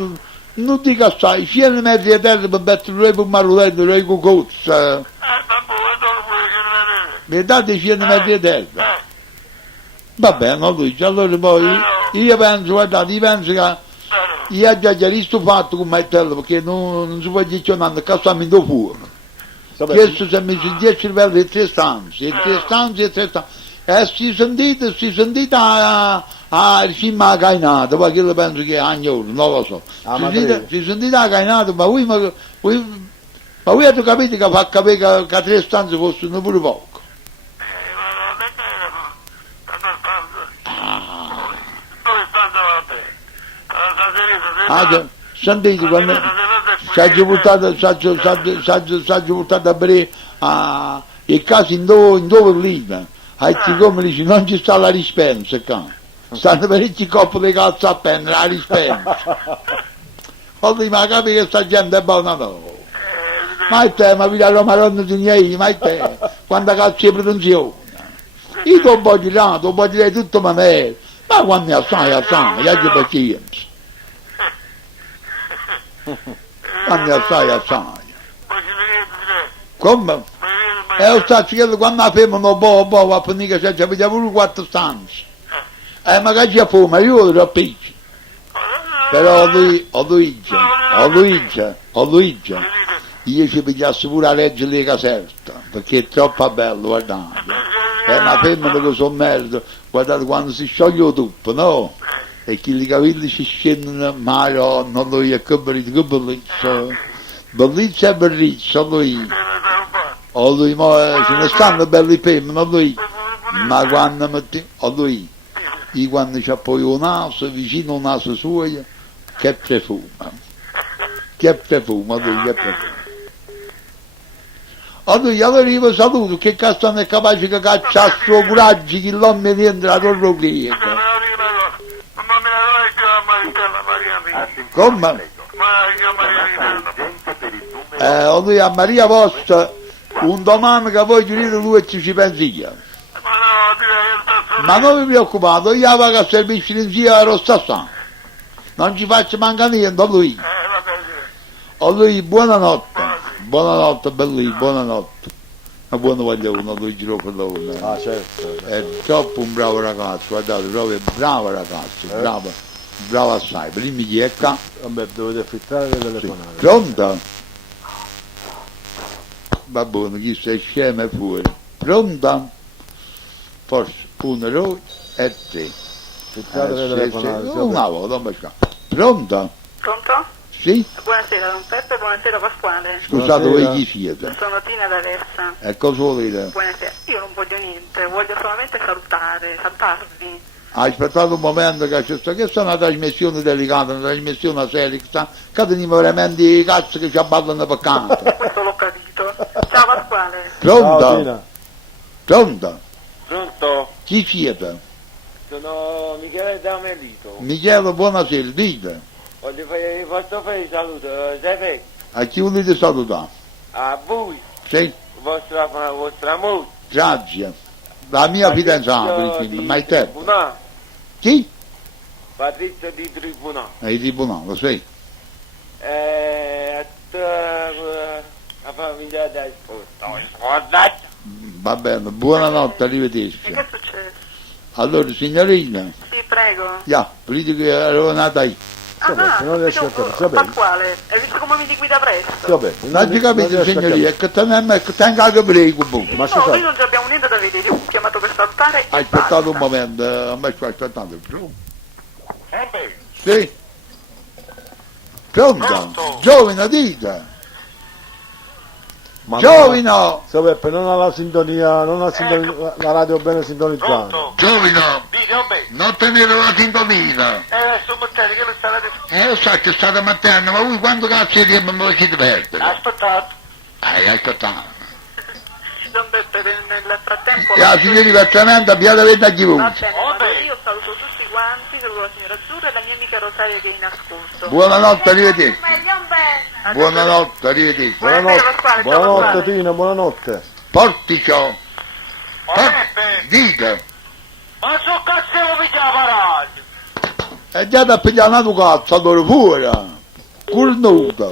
non dico assai, scende mezzo di terra per mettere un maruletto, un cucuzza. Mi date scende mezzo di terra. Va bene, no, Luigi, allora poi io penso, guardate, io penso che io ho già visto fatto con Maitello, perché non si può dire niente, che stiamo in fuori. Questo si è messo in 10 livelli e 3 stanze, e 3 stanze e 3 stanze. E si sentite a cima a Cainata, poi che lo penso che è Agnolo, non lo so. Si sentite a Cainata, ma voi avete capito che fa capire che 3 stanze fossero pure poco. Sentite quando ci ha portato a bere il caso in dove lì, come dice non ci sta la dispensa qua, stanno parecchi coppi di calza a penna, la dispensa. Allora ma capi che sta gente è buona no. Ma te, ma via la maronna di miei, ma te, quando cazzo è pretensione. Io ti voglio dire tutto ma me, ma quando è assai, io ho pazienza. Quando assai. Come? E lo sta dicendo quando la femmina va a finire che c'è pure 4 stanze. Magari c'è fome, io lo piccio. Però Luigi, io ci pigliassi pure la legge di Caserta, perché è troppo bello, guardate. È una femmina che sono merda, guardate quando si scioglie tutto, no? E che i capelli si scendono male, non lo è che bellissimo, bellissimo e bellissimo, lui. Lui, ce ne stanno belli femmine, lui. Ma quando metti, lui, io quando c'è poi un naso, vicino al naso suo, che profumo, lui, che profumo. Allora io vi saluto, che cazzo non è capace che caccia il suo coraggio, che l'uomo rientra a torno greco. Come? Lui a Maria vostra, un domani che voi girate lui e ci pensi io. Ma non vi preoccupate, io vado a servizio in zia a Rossassan. Non ci faccio mancare niente a lui. A lui buonanotte belli, buonanotte. Ma buono voglio uno, lui giro per la una. Ah certo. È troppo un bravo ragazzo, guardate, proprio bravo ragazzo, bravo assai, primi chi è qua. Vabbè, dovete affittare le telefonate. Pronto? Va buono, chi sei scemo è fuori. Pronto? forse un errore e tre. Cercate di telefonare, zio Una Peppe. volta, non mi Pronto? Pronto? Sì? Buonasera Don Peppe, buonasera Pasquale. Scusate, Buonasera. voi chi siete? Sono Tina da Versa. E cosa volete? Buonasera. Io non voglio niente, voglio solamente salutarvi. Aspettate un momento che c'è questa è una trasmissione delicata, una trasmissione seria, che teniamo veramente i cazzi che ci abballano per canto. Questo l'ho capito. Ciao Pasquale. Ciao Pronto? Tina. Pronto? Pronto? Chi siete? Sono Michele da Melito. Michele, buonasera, dite. Voglio fare il saluto, Giuseppe, A chi volete salutare? a voi, Sì? vostra moglie. Grazie. La mia fidanzata, per esempio, ma è te. Tribunale, Chi? Patrizio di Tribunale. È il tribunale, sì. A la famiglia del sposo. Scordate. Va bene, buonanotte, E arrivederci. che è successo? Allora, signorina, Sì, prego. vedi che ero nata io. Zio Peppe, non riesco a capire. Zio Peppe. Pasquale, hai visto come mi liquida presto? Zio Peppe, Non ci capite, riesco a signorina, capire. che tengo anche prego, boh. Ma ci No, fa? noi non abbiamo niente da vedere, io ho chiamato per salutare e Aspettate un basta. momento, a me sto aspettando. Sempre. Sì? Pronto? Pronto? Giovine, dite. Ma Giovino! Zio Peppe, non ha la sintonia, non ha la radio bene sintonizzata. Pronto? Giovino! Dite, vabbè. Non tenere la sintonia! Sto mettendo che lo state... Lo so che state mattina, ma voi quando cazzo di tempo me lo siete perdere? Aspettate. Aspettato. Don Peppe, nel frattempo... La signorina veramente abbiate vedere a chi voi. Va bene, Va bene. allora io saluto tutti quanti, saluto la signora Azzurra e la mia amica Rosaria che è in ascolto. Buonanotte, arrivederci. Buonanotte, arrivederci. Buonasera, Pasquale, ciao, Buonanotte Pasquale. Tina, buonanotte. Porticio, Peppe, dite. ma so cazzo lo pigliava la radio. E già da pigliare una cazzo, allora fuori. Cornuta.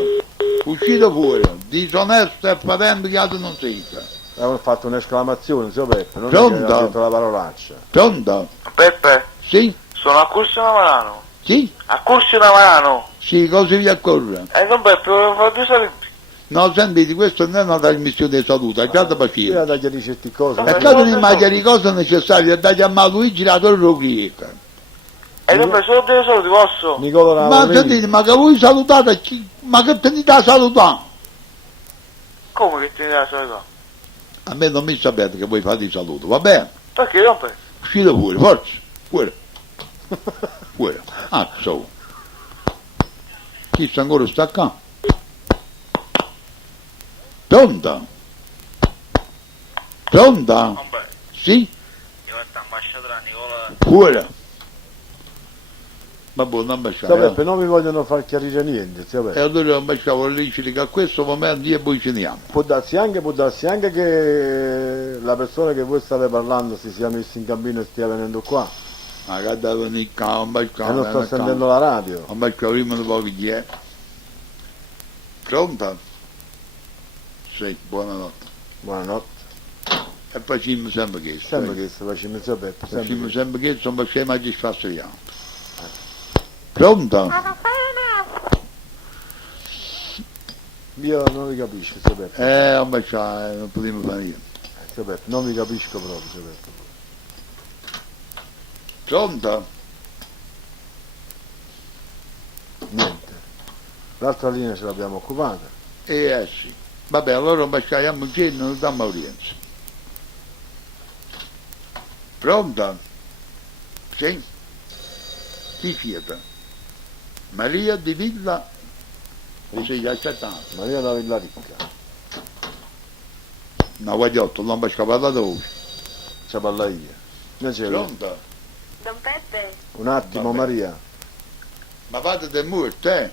Uscite fuori. Disonesto e patente che altro non siete. Avevo fatto un'esclamazione, zio Peppe, non è Pronto? che ha detto la parolaccia. Pronto? Peppe, Sì? sono a Corso Navarano. Sì? A Corso Navarano. Sì, cosa vi occorre? Don Peppe, volevo fare due saluti. No, sentite, questo non è una trasmissione di salute, è già da Io pazienza. da chiarire certe cose. E cada immagine di cose necessarie da chiamare Luigi la torre Chiesa. Don Peppe, solo due saluti, posso? Nicola Ma Navarini. sentite, ma che voi salutate chi? Ma che tenete a salutare? Come che ti dai la solita? A me non mi sapete che voi fate il saluto, va bene? Perché, Don Peppe? Uscite fuori, forza, fuori. Fuori. Ah, so. Chi sta ancora sta qua? Pronta? Pronta? Vabbè, Sì? io sto ambasciatore Nicola. Fuori. Ma buon non Zio Peppe, ambasciare. non mi vogliono far chiarire niente, zio E Peppe. allora ambasciavo lì che a questo momento io e voi ceniamo. Può darsi anche che la persona che voi state parlando si sia messa in cammino e stia venendo qua. Ma che devo venire qua, E non sta ambasciare. sentendo la radio. Ambasciare prima di poco chi è. Pronta? Sì, buonanotte. Buonanotte. E facciamo sempre questo. Sempre che sto facendo, zio Peppe, sempre Facciamo che. sempre questo, non facciamo mai disfastriamo. Pronta? Io non vi capisco, zio Peppe. Ambasciare, non potremo fare niente. Zio Peppe, non vi capisco proprio, zio Peppe. Pronta? Niente. L'altra linea ce l'abbiamo occupata. Sì. Vabbè, allora ambasciaiamo qui e non diamo udienza. Pronta? Sì? Chi siete? Maria di Villa? Sì, accettato. Maria da Villaricca. No, guardiotto, non mi scappata da voi. Ci parla io. Invece, Pronta? Don Peppe, un attimo, Vabbè. Maria. Ma fate del morto, eh?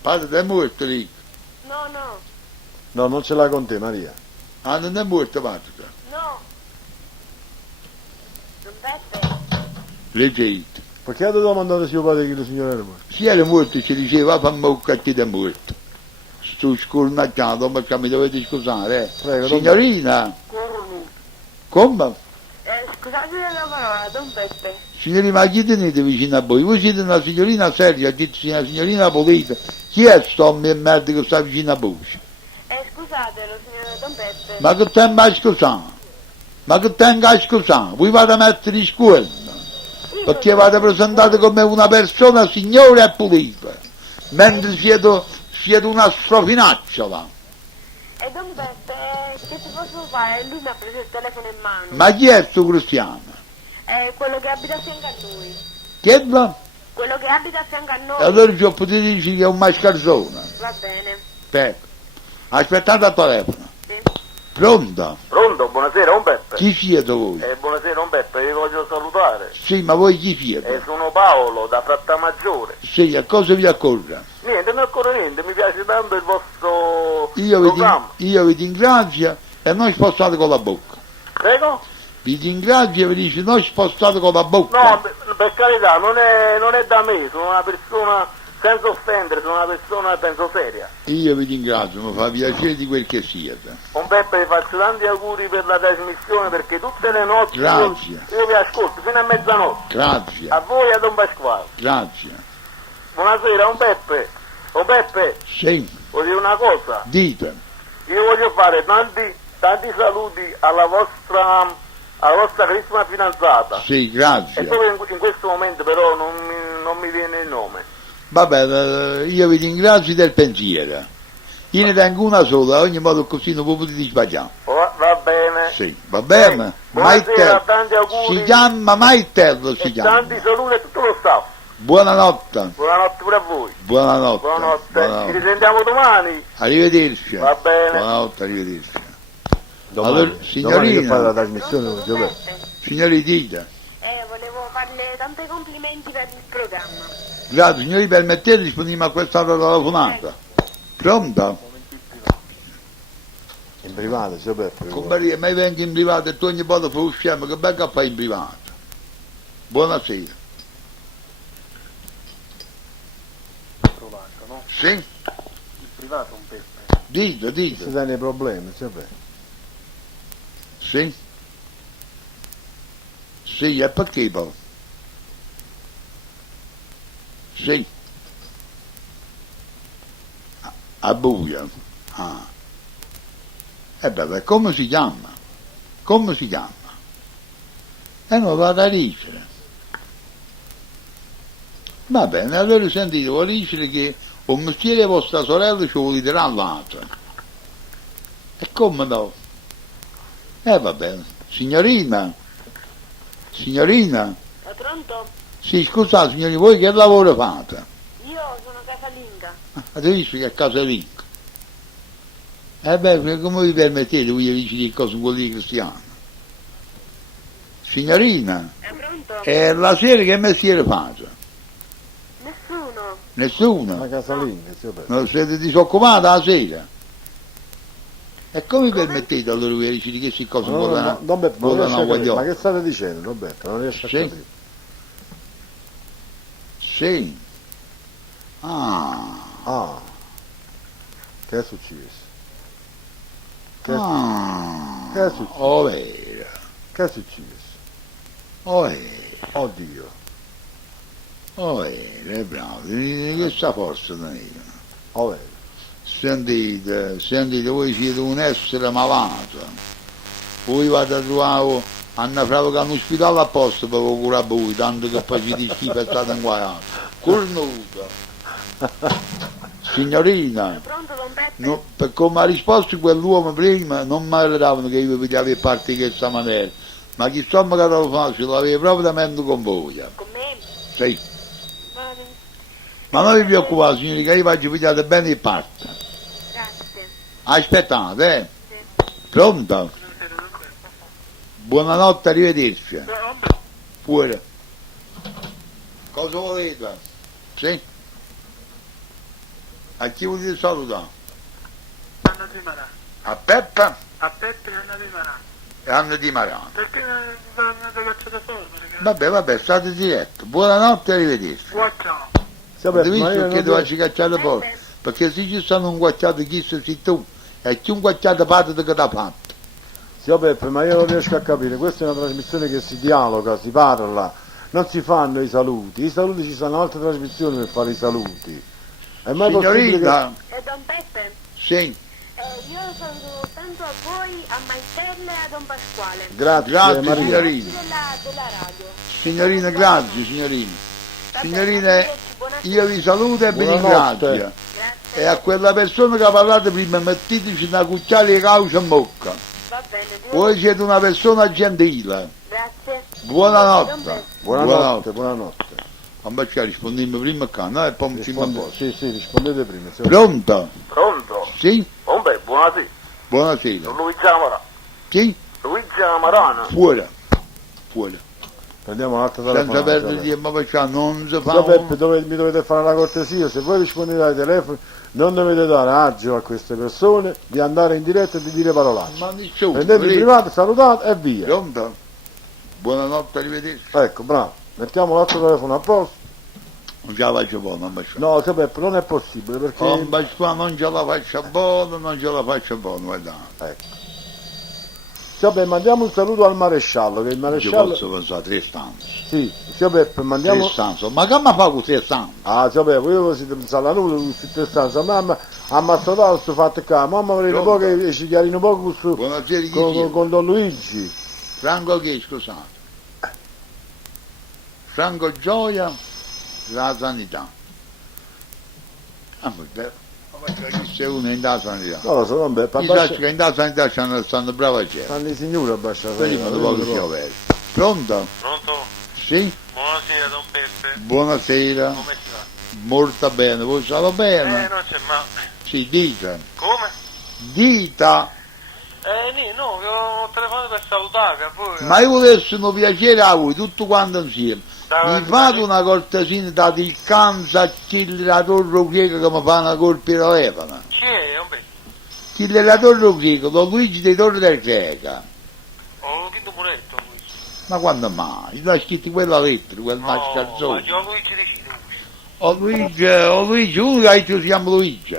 Fate del morto lì. no, no, No, non ce l'ha con te, Maria. Ah, non è morto, fate. no. Don Peppe, Leggete. Perché avete domandato se io padre che il signore era morto? Se era morto ci diceva fammi un cattivo morto. Sto scornacchiato, ma mi dovete scusare, eh. Prego, Signorina, Cornu. come? Scusate la parola, Don Peppe. Signorina, ma chi tenete vicino a voi? Voi siete una signorina seria, una signorina pulita. Chi è sto merda che sta vicino a voi? Scusatelo, signore Don Peppe. Ma che tempo hai scusato? Ma che tenga a scusare, voi vado a mettere in scuola, perché vado presentato come una persona signore e pulita, mentre siete una strofinaccia. E Don Beppe, se ti posso fare, lui mi ha preso il telefono in mano. Ma chi è sto cristiano? Quello che abita a fianco a noi. Che va? Quello che abita a fianco a noi. E allora ci ho potuto dire che è un mascarzone. Va bene. Ecco, aspettate al telefono. Sì. Pronto? Pronto, buonasera, un Beppe. Chi siete voi? Buonasera, un Beppe, vi voglio salutare. Sì, ma voi chi siete? Sono Paolo, da Frattamaggiore. Sì, a cosa vi accorre? Niente, non occorre niente, mi piace tanto il vostro Io programma. vi ringrazio e non spostate con la bocca. Prego? Vi ringrazio e vi dice non spostate con la bocca. No, per carità, non è da me, sono una persona, senza offendere, sono una persona penso seria. Io vi ringrazio, mi fa piacere di quel che siete. Un Beppe, vi faccio tanti auguri per la trasmissione perché tutte le notti Grazie. io vi ascolto fino a mezzanotte. Grazie, A voi e a Don Pasquale. grazie. Buonasera, un Beppe. Un Beppe, Sì, voglio dire una cosa. dite. Io voglio fare tanti saluti alla vostra carissima fidanzata. Sì, E grazie. proprio in questo momento però non mi viene il nome. Vabbè, io vi ringrazio del pensiero. Io ne tengo una sola, a ogni modo così non potete sbagliare. Va bene. Sì, va bene? Buonasera, tanti auguri. Si chiama Maitello, si E chiama. tanti saluti a tutto lo staff. Buonanotte. Buonanotte pure a voi. Buonanotte. Buonanotte. Ci risentiamo domani. Arrivederci. Va bene. Buonanotte, arrivederci. Domani, Allora, domani signorina. che fate la trasmissione con Giovanni. Signori, dite. Volevo farle tanti complimenti per il programma. Grazie, signori, permettete, rispondiamo a quest'altra telefonata. Pronto? In privato, Giovanni. Compagnia, mai vengo in privato e tu ogni volta fai uscire, che becca fai in privato? Buonasera. Trovato, no? Sì? Il privato un Beppe. Dite, dite. Si dà nei problemi, Giovanni. Sì? Sì, e perché poi? Sì. A buio. Ah. E beh, come si chiama? Come si chiama? E non vado a dicere. Va bene, allora sentite, vuole dire che un mestiere vostra sorella ci vuole dire all'altra. E come no? Va bene. Signorina? Signorina? È pronto? Sì, scusate signori, voi che lavoro fate? Io sono casalinga. Avete visto che è casalingo? Beh, come vi permettete voi di dire cose vuol dire cristiano? Signorina? È pronto? La sera che mestiere fate? Nessuno. Nessuno? Una casalinga, Giovanni. Non siete disoccupati la sera? E come vi permettete allora voi di dire che si cosa Non Beppe, non votano riesco a a capire. Ma guaglione? che state dicendo, non Beppe? Non riesco a Sì. capire. Sì. Ah. Ah, che è successo? Che è Ah. successo? Oh, vero. Che è successo? Oh, vero. Oddio. Oh, è bravo, che sta forza tenere. Oh, vero. Sentite, voi siete un essere malato. Voi vado a trovare, hanno fatto che hanno ospitato apposta per curare voi, tanto che poi ci di schifo e state inguaiati. Cornuto. Signorina, Pronto, Don Beppe? no, per come ha risposto quell'uomo prima, non mi agradavano che io vi avevo partito in questa maniera. Ma chi so che lo faccio, l'avevo proprio da mente con voi. Con me? Sì. Vado. Ma non vi preoccupate signori, che io faccio pigliare bene il parte. Grazie. Aspettate, Sì. Pronto? Buonanotte, arrivederci. Fuori. Cosa volete? Sì? A chi volete salutare? Anna Di Marà. A Peppa A Peppe e Anna Di Marà. e Anna Di Marano. Perché non andate da solo? Vabbè, state diretto. Buonanotte, arrivederci. Ciao. Giovanni, Avete ma visto io che non doveva riesco- cacciare fuori? Perché se ci stanno un guacciato chi sei tu e chi un guacciato parte che t'ha fatto. Sì, Beppe, ma io non riesco a capire. Questa è una trasmissione che si dialoga, si parla, non si fanno i saluti. I saluti ci sono altre trasmissioni per fare i saluti. È mai possibile che... Signorina, Don Beppe? sì, io saluto tanto a voi, a Maitelle e a Don Pasquale. Grazie, Grazie, Maria. signorina. Della radio. Signorina, grazie, signorina. Vabbè, Signorine, arrivederci, buonasera. io vi saluto e vi Buonanotte. ringrazio. Grazie. E a quella persona che ha parlato prima, mettiteci una cucciara di causa in bocca. Va bene, Voi siete una persona gentile. grazie. Buonanotte. Buonanotte, buonanotte. Ambasciare, rispondiamo prima qua, no? E poi fino a posto. Sì, sì, rispondete prima. sì. Pronto? Pronto? Sì? Vabbè, buonasera. Buonasera. Sono Luigi Amarano. Sì? Luigi Amarano. Fuori. Fuori. Prendiamo un'altra Senza telefonata. perdere tempo, perché non si fa... Zio Beppe, mi dovete fare una cortesia, se voi rispondete ai telefoni non dovete dare agio a queste persone di andare in diretta e di dire parolacce. Ma nessuno. Prendete in privato, salutate e via. Pronto? Buonanotte, arrivederci. Ecco, bravo. Mettiamo l'altro telefono a posto. Non ce la faccio buona, ambasciare. No, Zio Beppe, non è possibile perché... Ambasciare non ce la faccio buona, non ce la faccio buona, guarda. Ecco. Zio Beppe, mandiamo un saluto al maresciallo, che il Io maresciallo... posso pensare 3 stanze. Sì, Zio Beppe, 3 mandiamo... stanze. Ma che mi fa con 3 stanze? Ah, Zio Beppe, io siete pensare a nulla, con queste stanze, mamma ha ammazzato questo fatto qua, mamma volete un po' che ci chiarino un po' su... Buonasera, chi con, siete? con Don Luigi. Franco che, scusate? Franco Gioia, la sanità. Ah, ma bello. Ma chi sei uno in da sanità? Non lo so, non Beppe, Chi sa che in da sanità stanno brava gente. stanno i signori a Basciare. Prima dopo che sia aperto. Pronto? Pronto? Sì? Buonasera, Don Peppe. Buonasera. Come si va? Molto bene, voi state bene? Non c'è ma... Sì, dita. Come? Dita. No, che ho telefonato per salutare a voi. Ma io volessi un piacere a voi, tutto quanto insieme. Mi fate una... una cortesina da distanza a la torre greca che mi fa una colpa di telefono. Chi è, Don Peppe? Chi la torre greca, Don Luigi dei Torre del Greca. Ho Tito Muretto, Luigi. Ma quando mai? Gli ho scritto quella lettera, quel Ma mascalzone. io Luigi decide. Oh Luigi, uno che si chiama Luigi.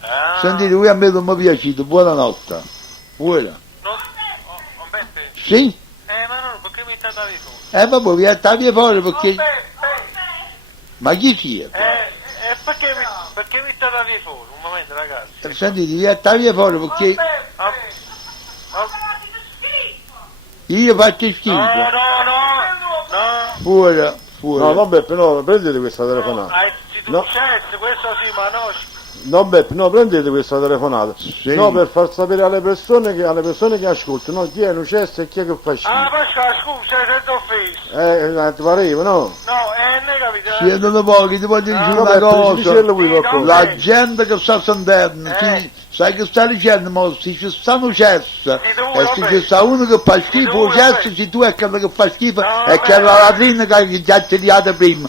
Ah. Sentite, voi a me non mi è piaciuto, buonanotte. Buona. No, Don Peppe? Sì? Ma no, perché mi stai dando tu? Vabbè, vi attacchi fuori perché... Don Peppe! Ma chi siete? Perché mi stai dando fuori? Un momento, ragazzi. Sentite, vi attacchi fuori perché Ah, io faccio schifo. no. Fuori, fuori. No, non Beppe, no, prendete questa telefonata. Se tu No. certo, questo sì, ma no. No, Beppe, no, prendete questa telefonata. Sì. No, per far sapere alle persone che ascoltano, chi è Nucessa e chi è che fa schifo. Ah, Pasquale, scusa, sei offeso. Ti pareva, no? No, ne capito? Siete pochi, ti voglio dire No, una Beppe, cosa. dicello qui qualcosa. La gente che sta sentendo, sai che sta dicendo, ma se ci stanno cesse, e se ci sta uno che fa schifo, cesse, se tu è quello che fa schifo, e che la latrina che già ti diate prima.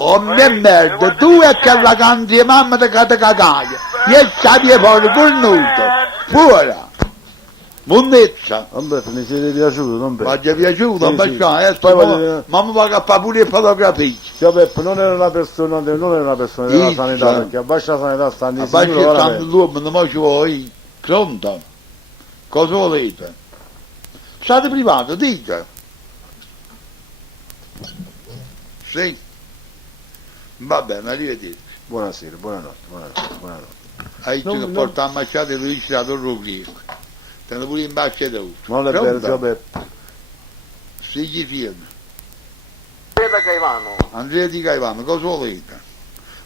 Oh mia merda, tu è che la canti mamma di cagaglia, e stai fuori col nudo, fuori, monnezza. Non Beppe, mi siete piaciuto, non Ma Beppe. ti è piaciuto, Sì, ma sì. c'è, Poi voglio- ma mi va a fare pure le fotografie. Zio Beppe, non era una persona della Sì, sanità, sì. perché a Bascia sanità stanno A i parte signori stanno veramente. due, ma non ci vuoi. Pronto? Cosa volete? State privato, dite. Sì. Va bene, arrivederci. Buonasera, buonanotte, buonanotte. Hai detto Non- che non- porta ammacciate e Luigi la torre ubriaco. Te ne pure in baccia da Ma non è vero, Zio Beppe. Sì, chi firma. Andrea Caivano. Andrea di Caivano, cosa volete?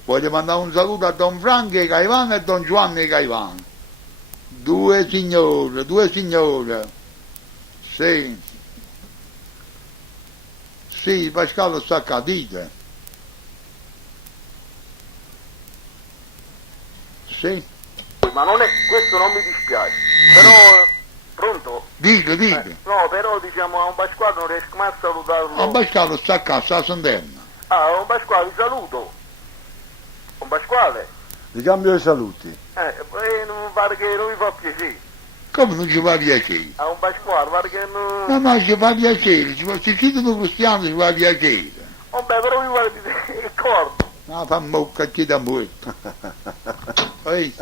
Voglio mandare un saluto a Don Franco e Caivano e Don Giovanni Caivano. Due signore. Sì. Sì, Pasquale sta qua, dite. Sì, Ma non è, questo non mi dispiace. Però, pronto? dite. No, però diciamo a un Pasquale non riesco mai a salutarlo. Ma Pasquale sta qua, sta sentendo. Ah, un Pasquale, vi saluto. Un Pasquale? Ricambio i saluti. Non mi pare che non mi fa piacere. Come non ci fa piacere? A un Pasquale, pare che non... No, ci fa piacere, se chiedono cristiano ci fa piacere. Vabbè, però mi pare che il corpo. No, fa mocca chi da morto. Poi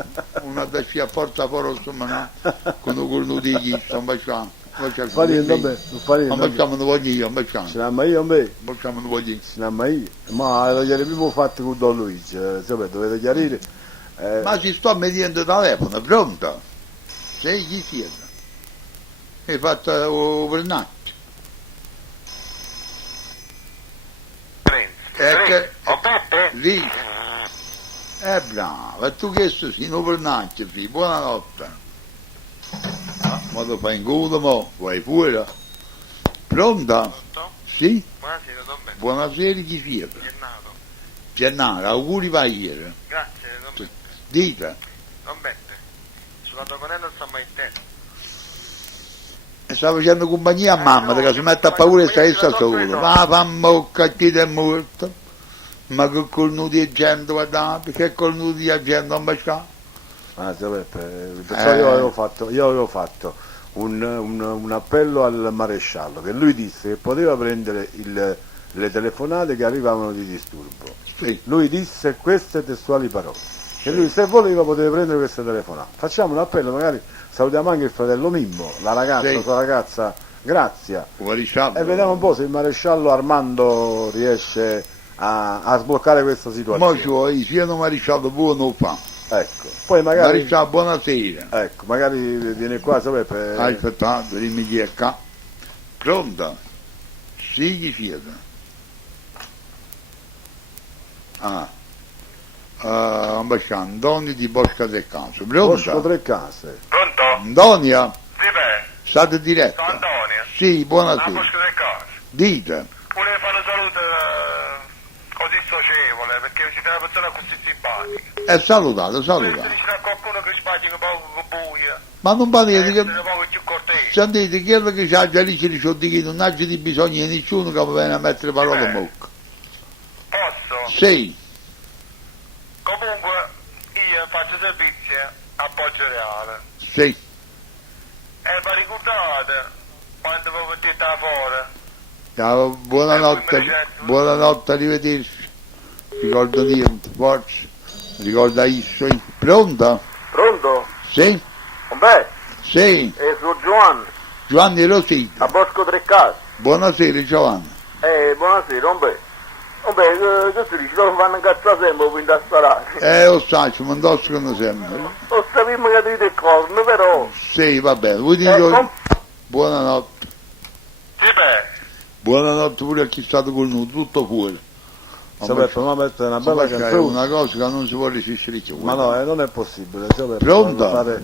una descia forza insomma, no? Con un corno di chi, non facciamo. Non fa niente, vabbè, non fa niente. Non facciamo, non voglio io, non facciamo. Ce l'hanno io, me. Non facciamo, non voglio io. Ce l'hanno io. Ma lo chiarire prima fatto con Don Luigi. Dovete chiarire. Ma si sto mettendo il telefono, pronto? Sei chi siete? Hai fatto overnight. Oh Peppe? Sì. Bravo, e tu che sei in overnight, figlio, buonanotte. Ma lo fai in culo, mo, vai pure. Pronta? Pronto? Sì? Buonasera, Don Beppe. Buonasera, chi siete? Gennato. Gennaro, auguri per ieri. Grazie, Don Beppe. Dite. Don Beppe. Sulla Dogonella sta mai in terra. Sta facendo compagnia a mamma, no, perché si io mette a sto paura e facendo sta compagnia solo. sulla Ma fa mocca, chi è morto? Ma che cornuti di gente, guardate, che cornuti di gente, non mi sta? Perciò io avevo fatto un appello al maresciallo, che lui disse che poteva prendere le telefonate che arrivavano di disturbo. Sì. Lui disse queste testuali parole, che lui se voleva poteva prendere queste telefonate. Facciamo un appello, magari salutiamo anche il fratello Mimmo, la ragazza, Sì. la sua ragazza Grazia, Maresciallo. e vediamo un po' se il maresciallo Armando riesce a sbloccare questa Mo situazione. ci vuoi, siano maresciallo buono o fa. Ecco, poi magari, Maresciallo, buonasera. ecco, magari viene qua, sapete, Aspettate, dimmi chi è qua. Pronta? Sì, chi siete? Ambasciatore Antonio di Bosca del Caso. Bosco Pronta? Tre Case. Pronto? Antonia? Sì, beh. State diretta? Sono Antonio. Sì, La buonasera. Bosca del Caso. Dite. Volevo fare un saluto così socievole, perché siete una persona così simpatica. Salutate, Volevo salutate. dire a qualcuno che spagna un po' buia. Ma non parete Essere che... un po' più cortese. Sentite, quello che c'ha già lì ci dice che non ha di bisogno di nessuno che viene a mettere parole in bocca. Posso? Sì, Comunque, io faccio servizio a Poggio Reale. sì. E vi ricordate quando vi mettete da fuori? Buonanotte, arrivederci. Ricordo niente, forza. Ricorda isso. Pronta? Pronto? Sì, Beh, sì. sono Giovanni, Giovanni Rosita. a Bosco Tre Case. Buonasera Giovanni. Buonasera, che si dice? Lo fanno incazzare sempre quindi a sparare. Lo sai, ci mandoscano sempre. Lo sappiamo che dite il corno, però. Sì, va bene. Vuoi dire buonanotte. Sì, beh. Buonanotte pure a chi è stato con noi, tutto fuori. Sapete, ma mette una bella È canzone. una cosa che non si può resistere più. Ma no, non è possibile. Sapete, Pronto?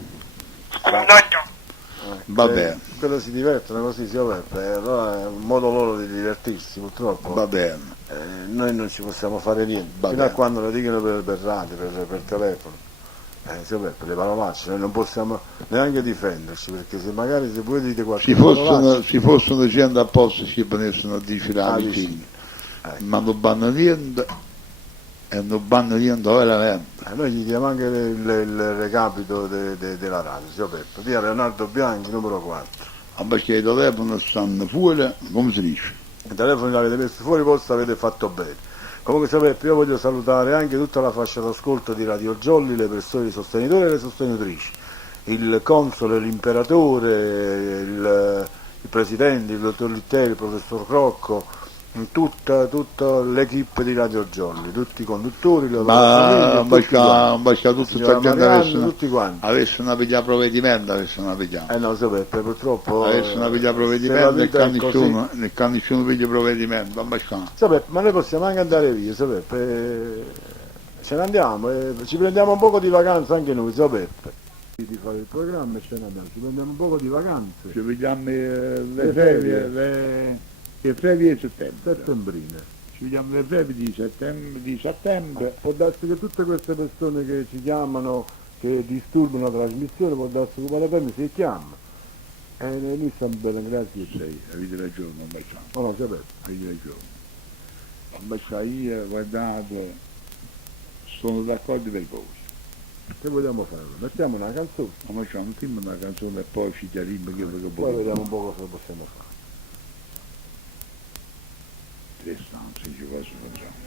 Va bene, Quello si divertono così, allora è un modo loro di divertirsi, purtroppo. va bene. Noi non ci possiamo fare niente, Va fino a bene. quando lo dicono per radio, per telefono. Per le parolacce, noi non possiamo neanche difenderci, perché se magari se voi dite qualche Si fossero dicendo a posto si venissero a dire Ah, la dici. vicina. Ma non vanno niente e non vanno niente veramente. noi gli diamo anche il recapito della radio, zio Peppo, via Leonardo Bianchi, numero 4. Perché i telefoni stanno fuori, come si dice? I telefoni che avete messo fuori posto avete fatto bene. Comunque sapete, io voglio salutare anche tutta la fascia d'ascolto di Radio Jolly, le persone, i sostenitori e le sostenitrici, il console, l'imperatore, il presidente, il dottor Litteri, il professor Crocco, tutta l'equipe di Radio Jolly, tutti i conduttori, le loro famiglie, tutti quanti. Tutta Signora questa gente Marianne, tutti quanti. avesse una piglia provvedimento, avesse una piglia. No, sapete, purtroppo Avesse una piglia se la provvedimento vita è così. nel che nessuno piglia provvedimento, ambasciatore. Sapete, ma noi possiamo anche andare via, sapete, ce ne andiamo, ci prendiamo un poco di vacanza anche noi, sapete. Di fare il programma e ce ne andiamo, ci prendiamo un poco di vacanze. Ci vediamo Le ferie. le ferie di settembre. Settembrine. Ci vediamo le ferie di settembre. Può darsi che tutte queste persone che ci chiamano, che disturbano la trasmissione, può darsi che vale per me si chiama. E noi siamo bene, grazie. Sì, avete ragione, ambasciatore. No, no, sapete. Avete ragione. Ambasciatore, io, guardate, sono d'accordo per voi. Che vogliamo fare? Mettiamo una canzone, Ambasciatore, non tiamo una canzone e poi ci chiarimmo che poi vediamo un po' cosa possiamo fare. Tre stanze ci posso fare.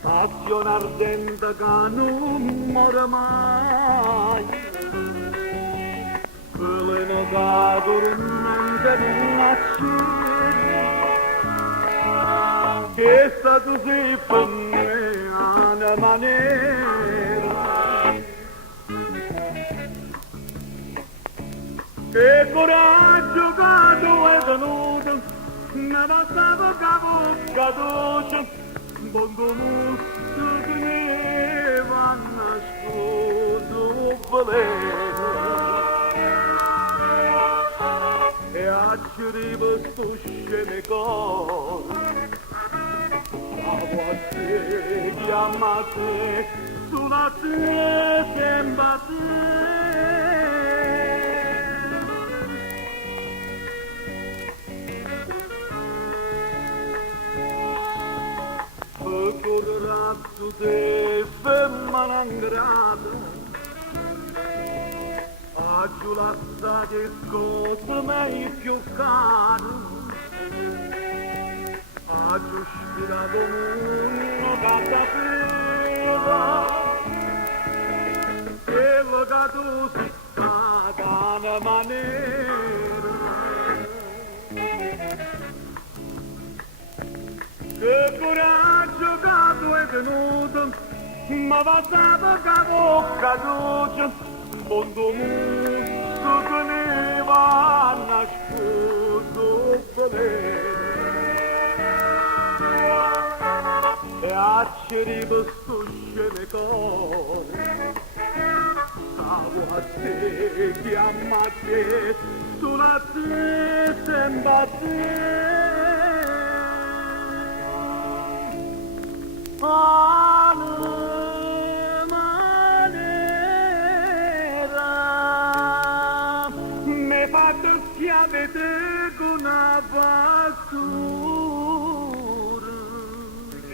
Passione ardente che non muore mai, veleno che dormente nasce, che è stato si fa una maniera, Che coraggio che tu hai tenuto, ne passavo capo caduce, buon musto che ne va nascosto veleno. E a ci sto sceme cose, stavo a te, chiamate, sulla te, sembra te. Corazzo te femmina ingrata, a giulassa che cosa mai più caro, a giuspirato uno che sapeva, e lo che tu si stata una maniera. Che coraggio che tu hai tenuto, ma passavo che bocca dolce, buon muso che ne va nascosto veleno. E a ci sto sceme cose, stavo a te, chiamate, sulla te, sembra te. Me fatto schiavete con una fattura.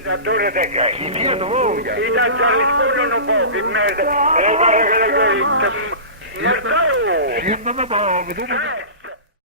L'attore te che? Io non voglio. I tacciari rispondono poco, in merda. E guarda che le cose... Merda!